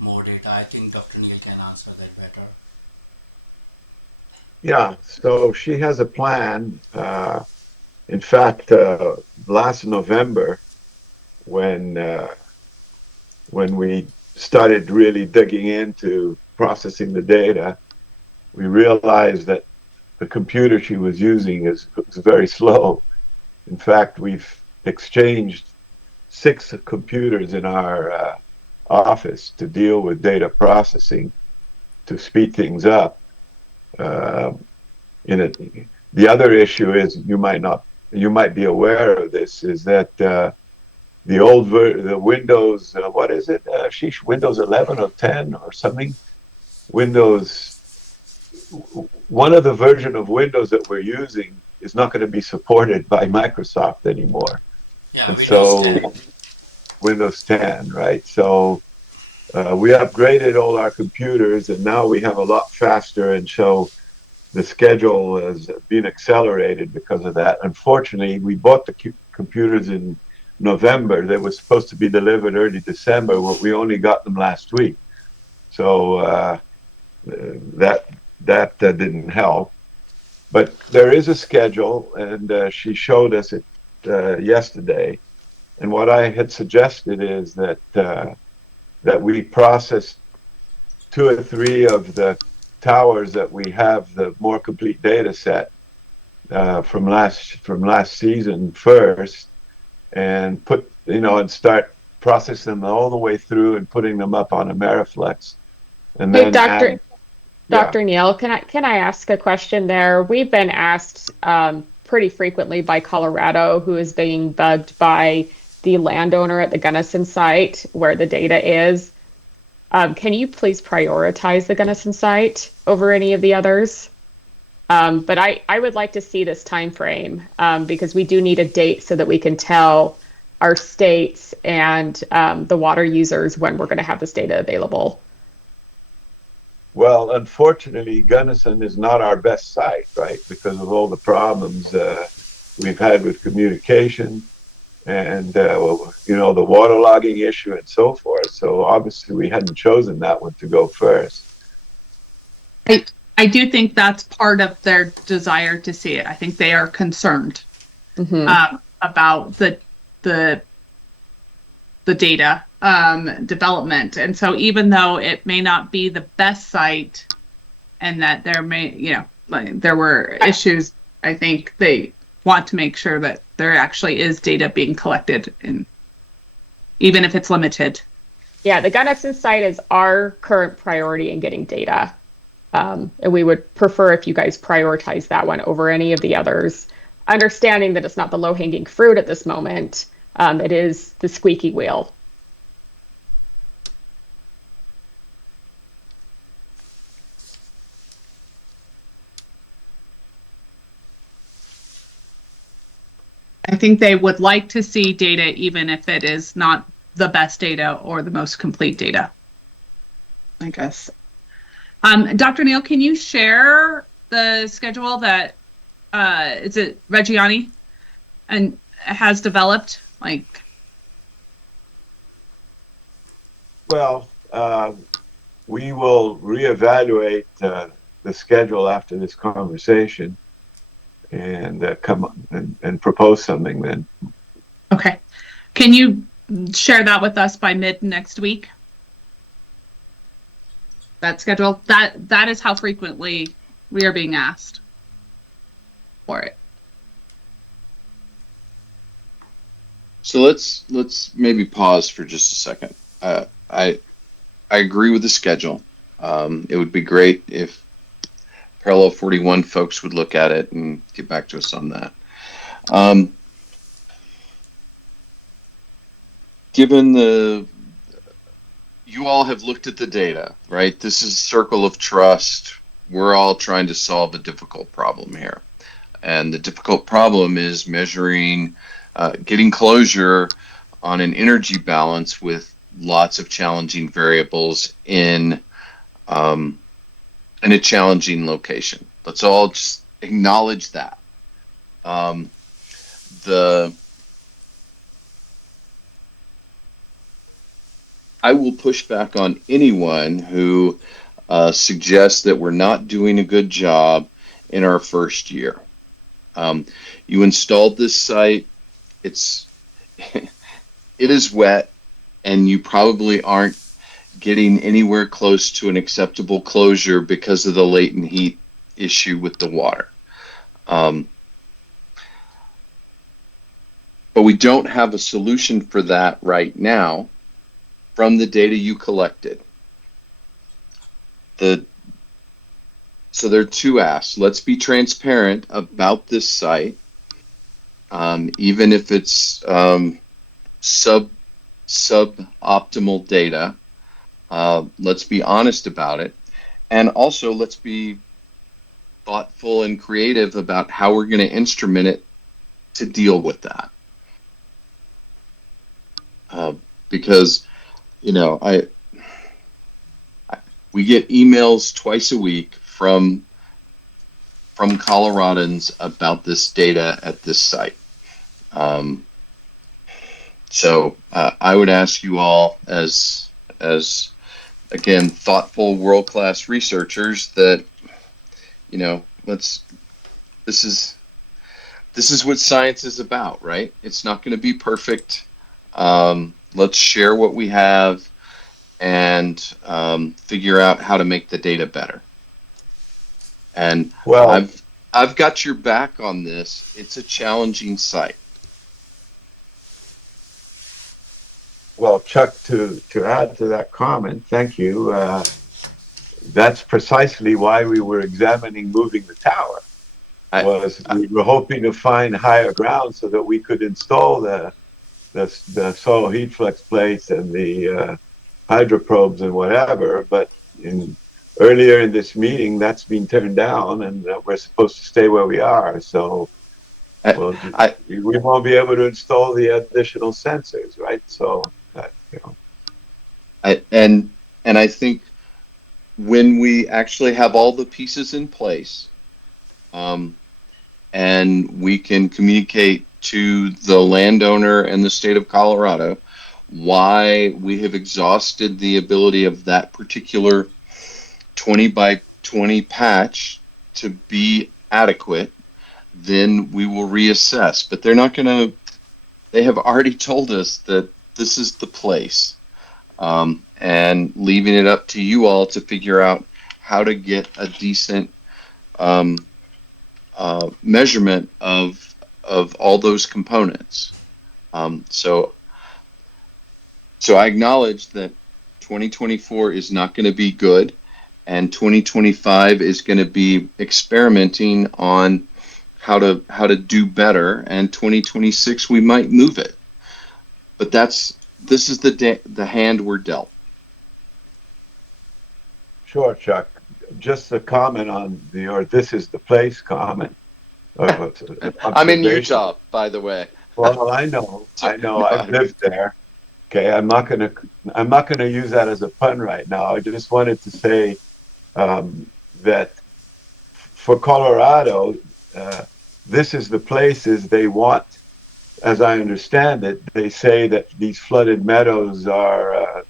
more data, I think Dr. Neil can answer that better. Yeah, so she has a plan. In fact, last November, when we started really digging into processing the data, we realized that the computer she was using was very slow. In fact, we've exchanged 6 computers in our office to deal with data processing to speed things up. The other issue is, you might be aware of this, is that the Windows, what is it? Windows 11 or 10 or something. One of the version of Windows that we're using is not going to be supported by Microsoft anymore. Yeah, And Windows so 10. Windows 10, right? So we upgraded all our computers, and now we have a lot faster, and so the schedule has been accelerated because of that. Unfortunately, we bought the computers in November. They were supposed to be delivered early December, but we only got them last week. So that didn't help. But there is a schedule, and she showed us it yesterday. And what I had suggested is that we process 2 or 3 of the towers that we have the more complete data set from last season first, and and start processing them all the way through and putting them up on Ameriflex. And Hey, then Dr. Neil, can I ask a question there? We've been asked pretty frequently by Colorado, who is being bugged by the landowner at the Gunnison site where the data is. Can you please prioritize the Gunnison site over any of the others? But I would like to see this time frame because we do need a date so that we can tell our states and the water users when we're going to have this data available. Well, unfortunately, Gunnison is not our best site, right? Because of all the problems we've had with communication and, the waterlogging issue and so forth. So obviously we hadn't chosen that one to go first. I do think that's part of their desire to see it. I think they are concerned about the data development. And so even though it may not be the best site and that there may, there were issues, I think they want to make sure that there actually is data being collected. even if it's limited? Yeah, the Gunnison site is our current priority in getting data. And we would prefer if you guys prioritize that one over any of the others, understanding that it's not the low-hanging fruit at this moment. It is the squeaky wheel. I think they would like to see data, even if it is not the best data or the most complete data, I guess. Dr. Neal, can you share the schedule that is it Reggiani and has developed? Like, Well, we will reevaluate the schedule after this conversation and come and propose something then. okay, can you share that with us by mid next week? That schedule, that is how frequently we are being asked for it. So let's maybe pause for just a second. I agree with the schedule. It would be great if Parallel 41 folks would look at it and get back to us on that. Given you all have looked at the data, right? This is circle of trust. We're all trying to solve a difficult problem here. And the difficult problem is measuring, getting closure on an energy balance with lots of challenging variables in a challenging location. Let's all just acknowledge that. I will push back on anyone who suggests that we're not doing a good job in our first year. You installed this site. It is wet, and you probably aren't getting anywhere close to an acceptable closure because of the latent heat issue with the water. But we don't have a solution for that right now from the data you collected. So there are two asks. Let's be transparent about this site, even if it's suboptimal data. Let's be honest about it. And also let's be thoughtful and creative about how we're going to instrument it to deal with that. Because, you know, we get emails twice a week from Coloradans about this data at this site. So I would ask you all as again, thoughtful world-class researchers that, you know, this is what science is about, right? It's not going to be perfect. Let's share what we have and figure out how to make the data better. And Well, I've got your back on this. It's a challenging site. Well, Chuck, to add to that comment, thank you. That's precisely why we were examining moving the tower. We were hoping to find higher ground so that we could install the soil heat flux plates and the hydroprobes and whatever. But earlier in this meeting, that's been turned down, and we're supposed to stay where we are. So we won't be able to install the additional sensors, right? So, you know. And I think when we actually have all the pieces in place, and we can communicate to the landowner and the state of Colorado why we have exhausted the ability of that particular 20 by 20 patch to be adequate, then we will reassess. But they have already told us that this is the place, and leaving it up to you all to figure out how to get a decent measurement of all those components. So So I acknowledge that 2024 is not going to be good, and 2025 is going to be experimenting on how to do better, and 2026 we might move it. But this is the hand we're dealt. Sure, Chuck. Just a comment on or this is the place comment. I'm in Utah, by the way. Well, I know, I've lived there. Okay, I'm not gonna use that as a pun right now. I just wanted to say that for Colorado, this is the places they want. As I understand it, they say that these flooded meadows are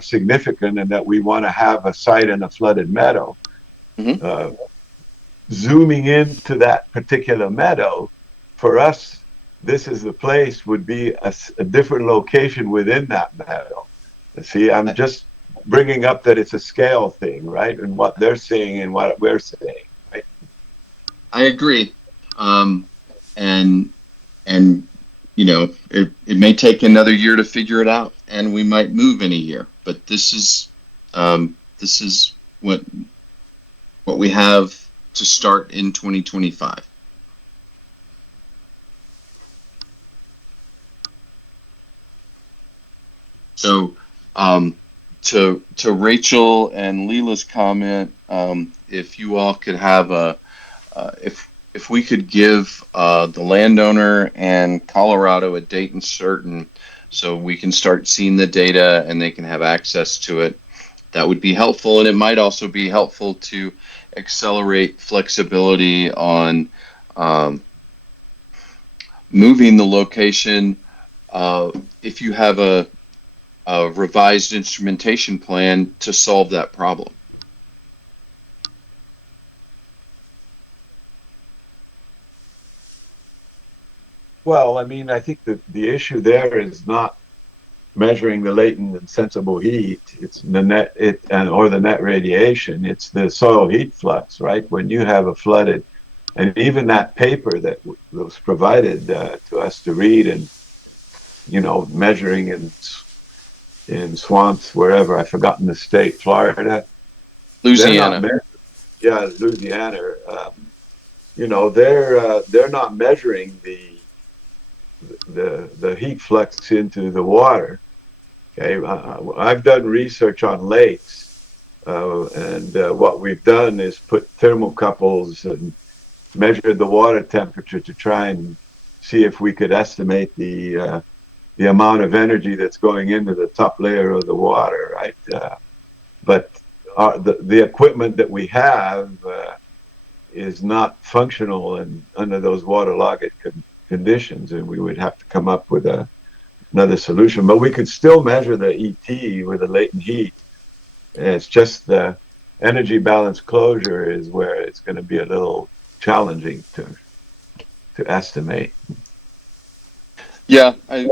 significant, and that we want to have a site in a flooded meadow. Mm-hmm. Zooming into that particular meadow, for us, this is the place would be a different location within that meadow. See, I'm just bringing up that it's a scale thing, right? And what they're saying and what we're saying, right? I agree. And you know, it may take another year to figure it out, and we might move in a year. But this is what we have to start in 2025. So, to Rachel and Leela's comment, if you all could have if we could give the landowner and Colorado a date and certain, so we can start seeing the data and they can have access to it, that would be helpful. And it might also be helpful to accelerate flexibility on moving the location if you have a revised instrumentation plan to solve that problem. Well, I mean, I think that the issue there is not measuring the latent and sensible heat. It's the net or the net radiation. It's the soil heat flux, right? When you have a flooded, and even that paper that was provided to us to read, and measuring in swamps wherever, I've forgotten the state, Florida, Louisiana. Yeah, Louisiana. They're not measuring the heat flux into the water. Okay, I've done research on lakes, and what we've done is put thermocouples and measured the water temperature to try and see if we could estimate the amount of energy that's going into the top layer of the water, right? But the equipment that we have is not functional and under those waterlogged conditions, and we would have to come up with another solution. But we could still measure the ET with the latent heat. And it's just the energy balance closure is where it's going to be a little challenging to estimate. Yeah, I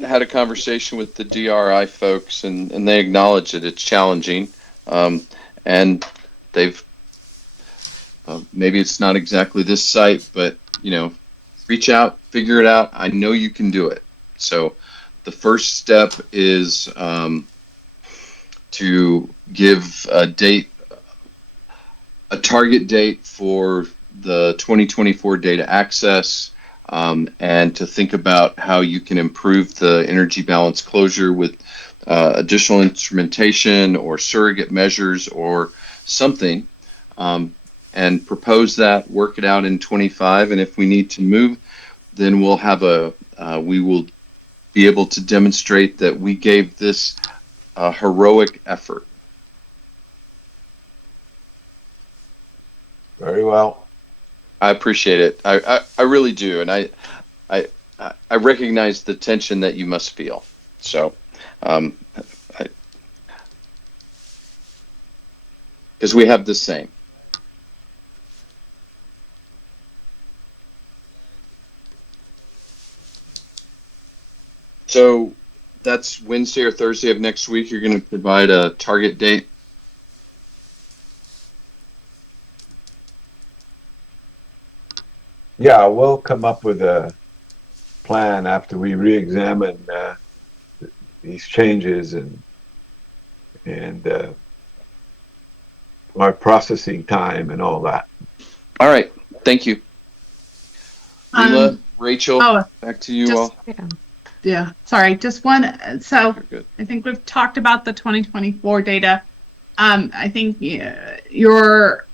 had a conversation with the DRI folks, and they acknowledge that it's challenging, and they've maybe it's not exactly this site, but reach out, figure it out. I know you can do it. So the first step is to give a target date for the 2024 data access, and to think about how you can improve the energy balance closure with additional instrumentation or surrogate measures or something, and propose that, work it out in 25. And if we need to move, then we'll have we will be able to demonstrate that we gave this a heroic effort. Very well. I appreciate it. I really do. And I recognize the tension that you must feel. So, because we have the same. So that's Wednesday or Thursday of next week. You're going to provide a target date. Yeah, we'll come up with a plan after we re-examine these changes and our processing time and all that. All right. Thank you. Leela, Um, Rachel, oh, back to you just- all. yeah, sorry, just one. So You're good. I think we've talked about the 2024 data. I think your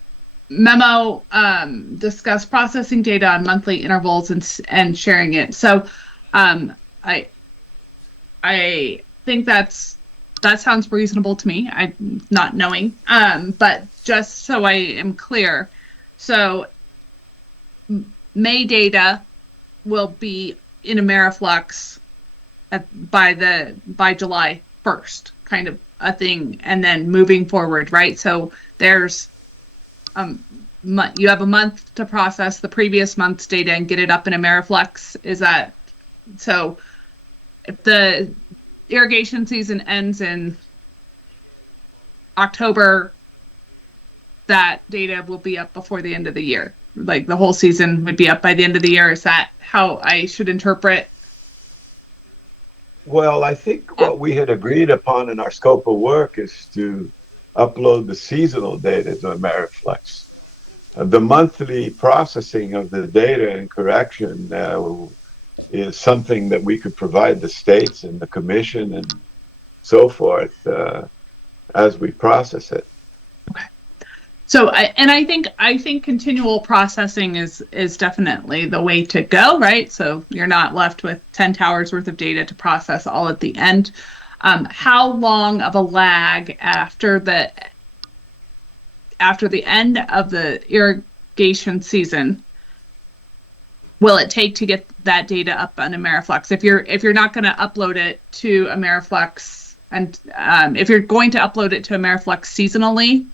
memo discussed processing data on monthly intervals and sharing it. So I think that sounds reasonable to me. I'm not knowing, but just so I am clear, so May data will be in Ameriflux by July 1st, kind of a thing, and then moving forward, right? So there's you have a month to process the previous month's data and get it up in Ameriflux. Is that so? If the irrigation season ends in October, that data will be up before the end of the year. Like the whole season would be up by the end of the year. Is that how I should interpret? Well, I think what we had agreed upon in our scope of work is to upload the seasonal data to Ameriflex. The monthly processing of the data and correction is something that we could provide the states and the commission and so forth as we process it. So I think continual processing is definitely the way to go, right? So you're not left with 10 towers worth of data to process all at the end. How long of a lag after the end of the irrigation season will it take to get that data up on Ameriflux? If you're not going to upload it to Ameriflux, and if you're going to upload it to Ameriflux seasonally,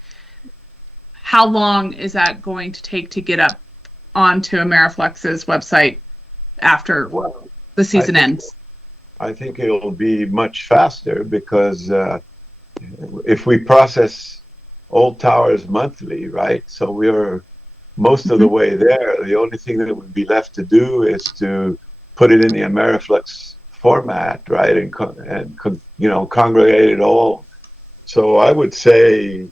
how long is that going to take to get up onto Ameriflux's website after the season ends? I think it'll be much faster because if we process old towers monthly, right? So we're most of the way there. The only thing that would be left to do is to put it in the Ameriflux format, right? And congregate it all. So I would say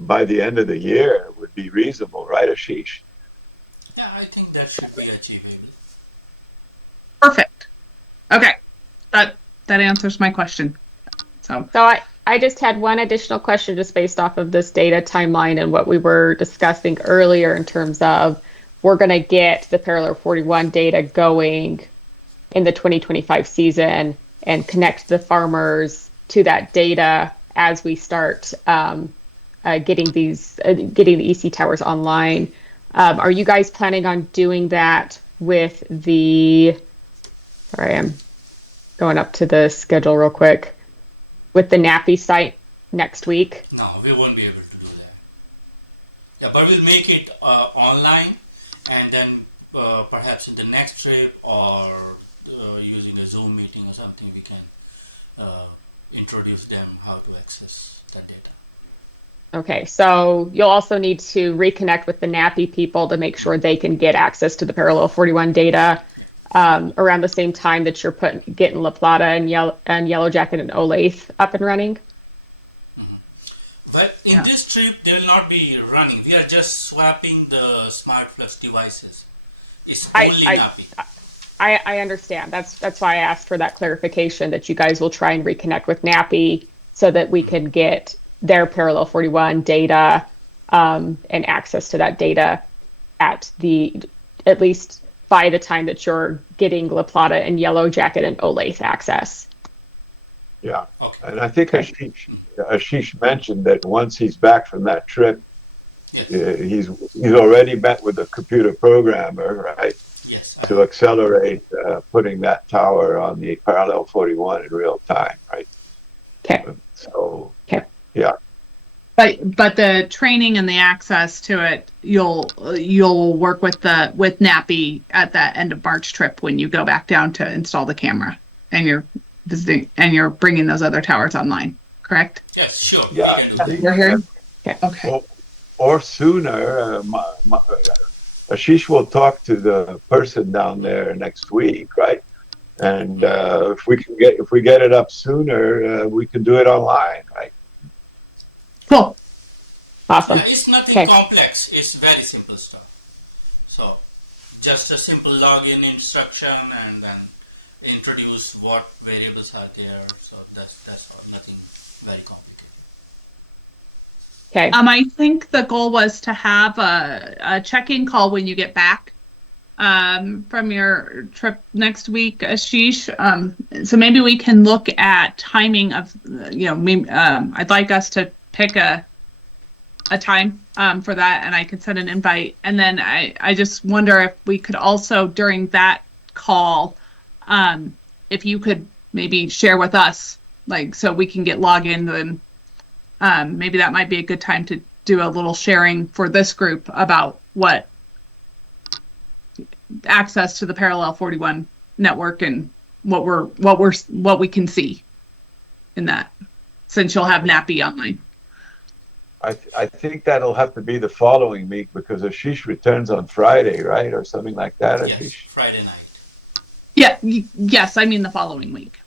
by the end of the year would be reasonable, right, Ashish? Yeah, I think that should be achievable. Perfect. Okay, that answers my question. So I just had one additional question just based off of this data timeline and what we were discussing earlier in terms of we're going to get the Parallel 41 data going in the 2025 season and connect the farmers to that data as we start getting the EC towers online. Are you guys planning on doing that with sorry, I'm going up to the schedule real quick, with the NAPI site next week? No, we won't be able to do that. Yeah, but we'll make it online, and then perhaps in the next trip or using a Zoom meeting or something, we can introduce them how to access that data. Okay, so you'll also need to reconnect with the NAPI people to make sure they can get access to the Parallel 41 data around the same time that you're getting La Plata and Yellow Jacket and Olathe up and running. But in this trip, they will not be running. We are just swapping the SmartFlux devices. It's only NAPI. I understand. That's why I asked for that clarification that you guys will try and reconnect with NAPI so that we can get their Parallel 41 data and access to that data at least by the time that you're getting La Plata and Yellow Jacket and Olathe access. Yeah, Okay. and I think Ashish mentioned that once he's back from that trip, he's already met with a computer programmer, right? Yes. To accelerate putting that tower on the Parallel 41 in real time, right? Okay. So, okay. Yeah. But the training and the access to it, you'll work with NAPI at that end of March trip when you go back down to install the camera and you're visiting and you're bringing those other towers online, correct? Yes, sure. Yeah. You're here? Okay. Or sooner, Ashish will talk to the person down there next week, right? And if we get it up sooner, we can do it online, right? Cool. Awesome. Yeah, it's nothing Okay. complex. It's very simple stuff. So just a simple login instruction and then introduce what variables are there. So that's all. Nothing very complicated. Okay. I think the goal was to have a check-in call when you get back from your trip next week, Ashish. So maybe we can look at timing of, I'd like us to pick a time for that, and I could send an invite. And then I just wonder if we could also, during that call, if you could maybe share with us, like, so we can get login, then maybe that might be a good time to do a little sharing for this group about what access to the Parallel 41 network and what we can see in that, since you'll have NAPI online. I think that'll have to be the following week because Ashish returns on Friday, right? Or something like that, Yes, Ashish? Friday night. Yeah, yes, I mean the following week.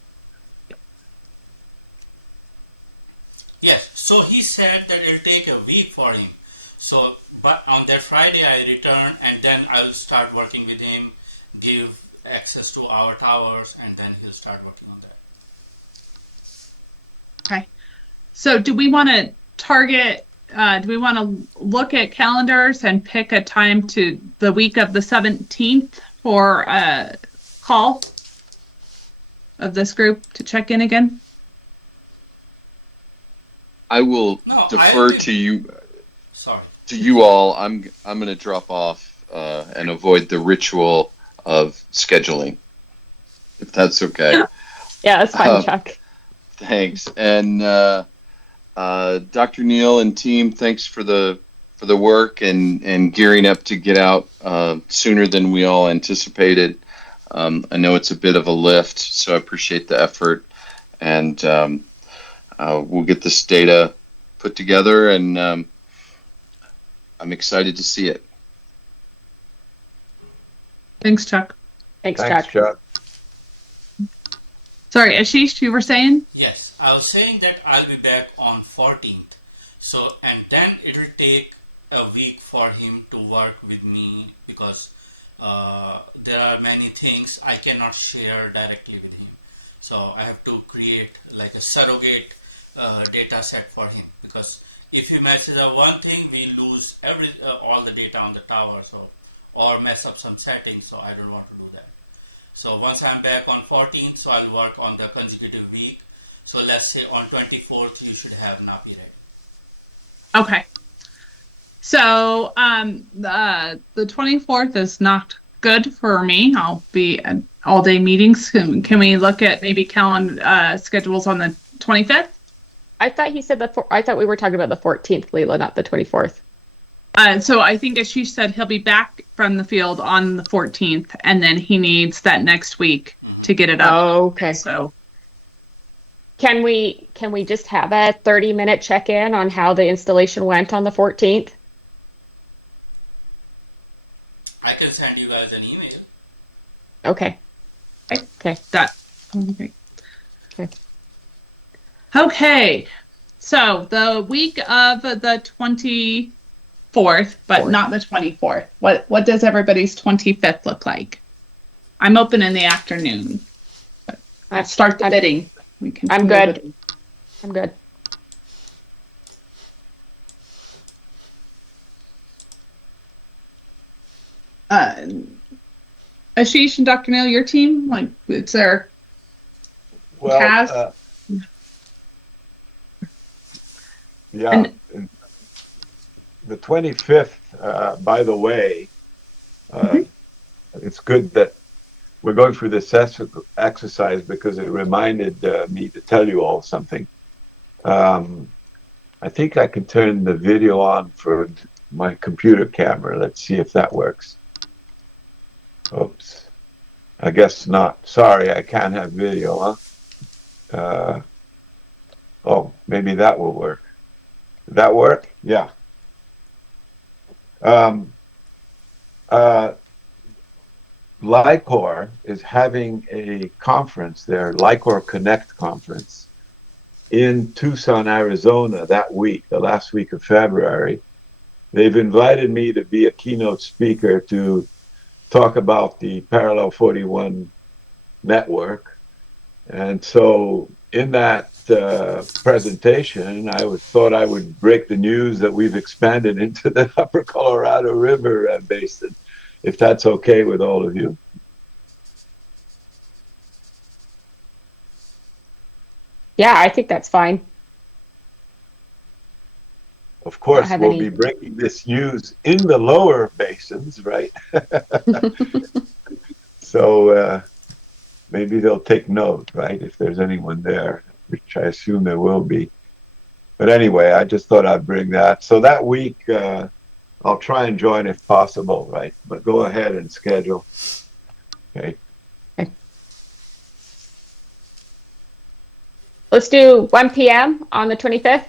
Yes, so he said that it'll take a week for him. So, but on that Friday I return and then I'll start working with him, give access to our towers, and then he'll start working on that. Okay. So do we want to target, do we want to look at calendars and pick a time to the week of the 17th for a call of this group to check in again? I will No, defer I- to you Sorry. to you all. I'm going to drop off and avoid the ritual of scheduling, if that's okay. Yeah, that's fine, Uh, Chuck. Thanks. And Dr. Neal and team, thanks for the work and gearing up to get out sooner than we all anticipated. I know it's a bit of a lift, so I appreciate the effort. And we'll get this data put together, and I'm excited to see it. Thanks, Chuck. Thanks, Thanks, Chuck. Chuck. Sorry, Ashish, you were saying? Yes, I was saying that I'll be back on 14th. So, and then it will take a week for him to work with me because there are many things I cannot share directly with him. So I have to create like a surrogate data set for him, because if he messes up one thing, we lose all the data on the tower, so, or mess up some settings, so I don't want to do that. So once I'm back on 14th, so I'll work on the consecutive week. So let's say on 24th, you should have NAPI ready. Okay. So the 24th is not good for me. I'll be at all-day meetings. Can we look at maybe calendar schedules on the 25th? I thought he said I thought we were talking about the 14th, Leela, not the 24th. So I think Ashish said he'll be back from the field on the 14th, and then he needs that next week to get it up. Oh, okay. So Can we just have a 30-minute check-in on how the installation went on the 14th? I can send you guys an email. Okay. Okay. that would be great. Okay. Okay. So the week of the 24th, but Fourth. not the 24th. What does everybody's 25th look like? I'm open in the afternoon. Start the bidding. We can. I'm good. I'm good. Ashish and Dr. Neal, your team, like, it's there. Well, Kaz? yeah, And- the 25th, by the way, it's good that we're going through this exercise because it reminded me to tell you all something. I think I can turn the video on for my computer camera. Let's see if that works. Oops. I guess not. Sorry, I can't have video, huh? Oh, maybe that will work. Did that work? Yeah. Lycor is having a conference, their Lycor Connect conference, in Tucson, Arizona that week, the last week of February. They've invited me to be a keynote speaker to talk about the Parallel 41 network. And so in that presentation, thought I would break the news that we've expanded into the Upper Colorado River basin, if that's okay with all of you. Yeah, I think that's fine. Of course, have we'll any- be breaking this news in the lower basins, right? So maybe they'll take note, right? If there's anyone there, which I assume there will be. But anyway, I just thought I'd bring that. So that week, I'll try and join if possible, right? But go ahead and schedule. Okay. Let's do 1 p.m. on the 25th.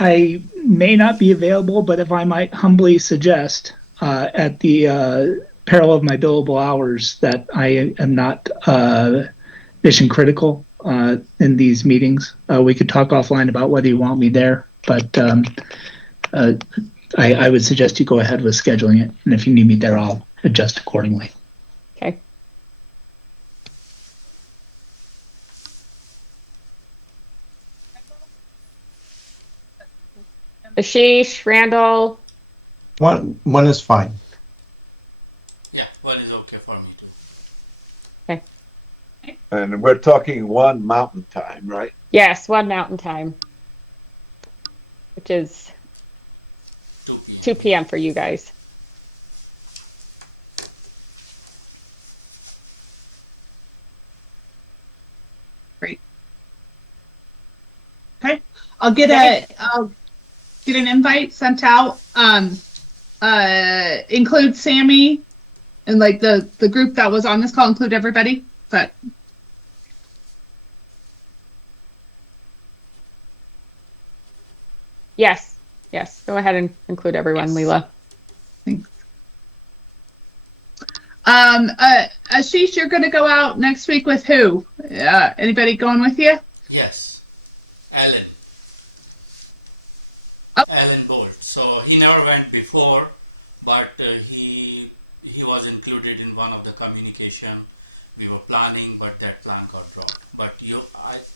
I may not be available, but if I might humbly suggest at the peril of my billable hours that I am not mission critical in these meetings. We could talk offline about whether you want me there, but I would suggest you go ahead with scheduling it. And if you need me there, I'll adjust accordingly. Okay. Ashish, Randall. One is fine. Yeah, one is okay for me too. And we're talking 1 Mountain Time, right? Yes, 1 Mountain Time, which is 2 p.m. 2 p.m. for you guys. Okay. I'll get an invite sent out. Include Sammy and like the group that was on this call, include everybody. But Yes. Go ahead and include everyone, Leela. thanks. Ashish, you're gonna go out next week with who? Anybody going with you? Yes, Alan. Oh. Alan Bolt. So he never went before, but he was included in one of the communication we were planning, but that plan got dropped. But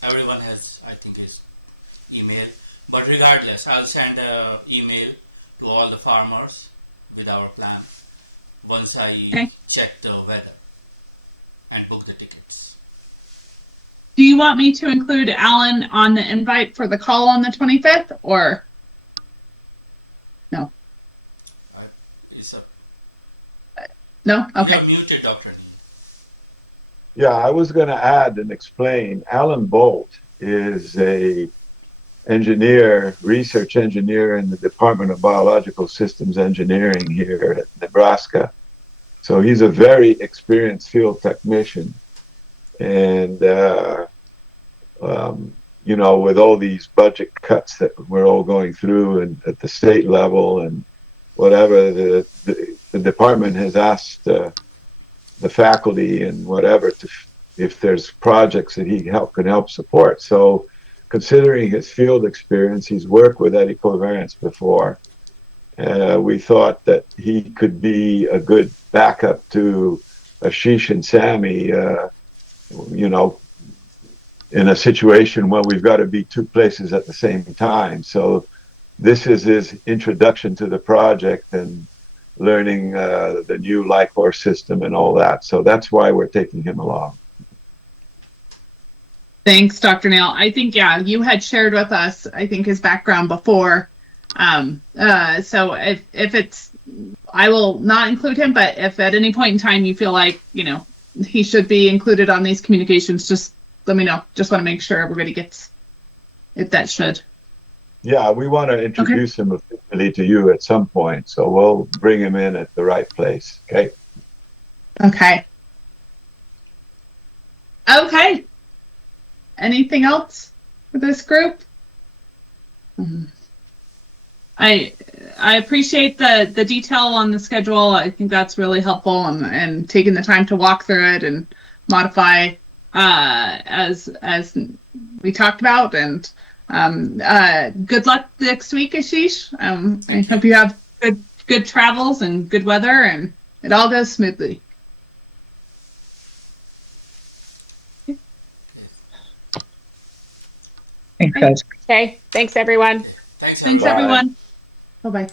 everyone has, I think, his email. But regardless, I'll send an email to all the farmers with our plan once I check the weather and book the tickets. Do you want me to include Alan on the invite for the call on the 25th or no? No? Okay. You're muted, Dr. Lee. Yeah, I was going to add and explain. Alan Bolt is a research engineer in the Department of Biological Systems Engineering here at Nebraska. So he's a very experienced field technician. And, with all these budget cuts that we're all going through and at the state level and whatever, the department has asked the faculty and whatever if there's projects that he can help support. So considering his field experience, he's worked with eddy covariance before. We thought that he could be a good backup to Ashish and Sammy, in a situation where we've got to be 2 places at the same time. So this is his introduction to the project and learning the new Lycor system and all that. So that's why we're taking him along. Thanks, Dr. Nail. I think, you had shared with us, I think, his background before. So if it's, I will not include him, but if at any point in time you feel like, he should be included on these communications, just let me know. Just want to make sure everybody gets it that should. Yeah, we want to introduce him officially to you at some point. So we'll bring him in at the right place. Okay. Okay. Anything else for this group? I appreciate the detail on the schedule. I think that's really helpful, and taking the time to walk through it and modify as we talked about. And good luck next week, Ashish. I hope you have good travels and good weather, and it all goes smoothly. Thanks, guys. Okay, thanks everyone. Thanks, Thanks, everyone. everyone. Bye-bye.